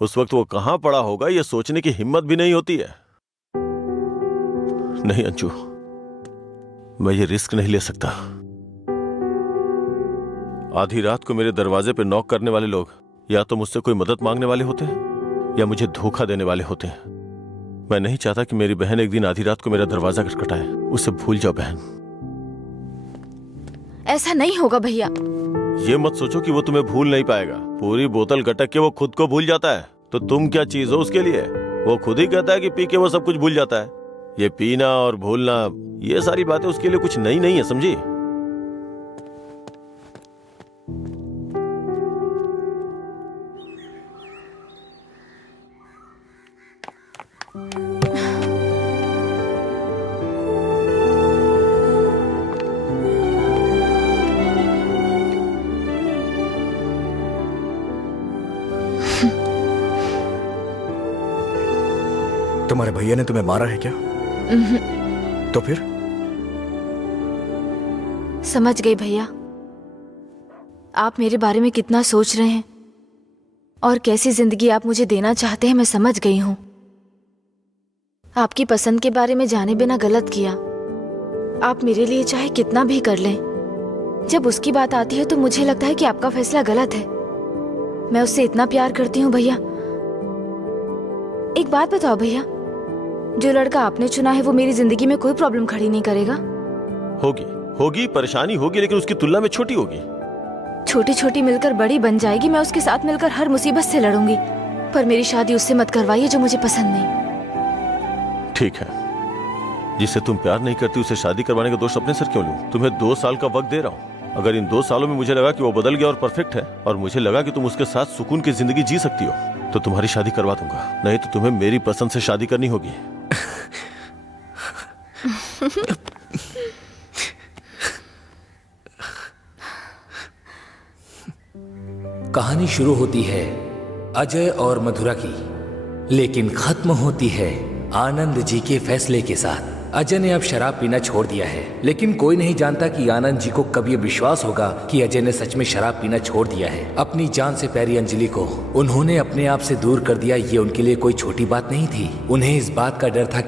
उस वक्त वो कहां पड़ा होगा ये सोचने की हिम्मत भी नहीं होती है। नहीं अंशु, मैं ये रिस्क नहीं ले सकता। आधी रात को मेरे दरवाजे पे नॉक करने वाले लोग या तो मुझसे कोई मदद मांगने वाले होते हैं या मुझे धोखा देने वाले होते हैं। मैं नहीं चाहता कि मेरी बहन एक दिन आधी रात को मेरा दरवाजा खटखटाए। उसे भूल जाओ बहन। ऐसा नहीं होगा भैया। ये मत सोचो कि वो तुम्हें भूल नहीं पाएगा। पूरी बोतल गटक के वो खुद को भूल जाता है, तो तुम क्या चीज हो उसके लिए? वो खुद ही कहता है कि पी के वो सब कुछ भूल जाता है। ये पीना और भूलना, ये सारी बातें उसके लिए कुछ नई नहीं है, समझी? तुम्हारे भैया ने तुम्हें मारा है क्या? तो फिर? समझ गई भैया, आप मेरे बारे में कितना सोच रहे हैं और कैसी जिंदगी आप मुझे देना चाहते हैं, मैं समझ गई हूं। आपकी पसंद के बारे में जाने बिना गलत किया। आप मेरे लिए चाहे कितना भी कर लें, जब उसकी बात आती है तो मुझे लगता है कि आपका फैसला गलत है। मैं उससे इतना प्यार करती हूँ भैया। एक बात बताओ भैया, जो लड़का आपने चुना है वो मेरी जिंदगी में कोई प्रॉब्लम खड़ी नहीं करेगा? होगी परेशानी होगी, लेकिन उसकी तुलना में छोटी होगी। छोटी छोटी मिलकर बड़ी बन जाएगी। मैं उसके साथ मिलकर हर मुसीबत से लड़ूंगी, पर मेरी शादी उससे मत करवाइए जो मुझे पसंद नहीं। ठीक है, जिससे तुम प्यार नहीं करती उसे शादी करवाने का दोष अपने सर क्यों लूं? तुम्हें 2 साल का वक्त दे रहा हूं। अगर इन 2 सालों में मुझे लगा कि वो बदल गया और परफेक्ट है, और मुझे लगा कि तुम उसके साथ सुकून की जिंदगी जी सकती हो, तो तुम्हारी शादी करवा दूंगा। नहीं तो तुम्हें मेरी पसंद से शादी करनी होगी। कहानी शुरू होती है अजय और मधुरा की, लेकिन खत्म होती है आनंद जी के फैसले के साथ। अजय ने अब शराब पीना छोड़ दिया है, लेकिन कोई नहीं जानता कि आनंद जी को कब ये विश्वास होगा कि अजय ने सच में शराब पीना छोड़ दिया है। अपनी जान से प्यारी अंजलि को उन्होंने अपने आप से दूर कर दिया, ये उनके लिए कोई छोटी बात नहीं थी। उन्हें इस बात का डर था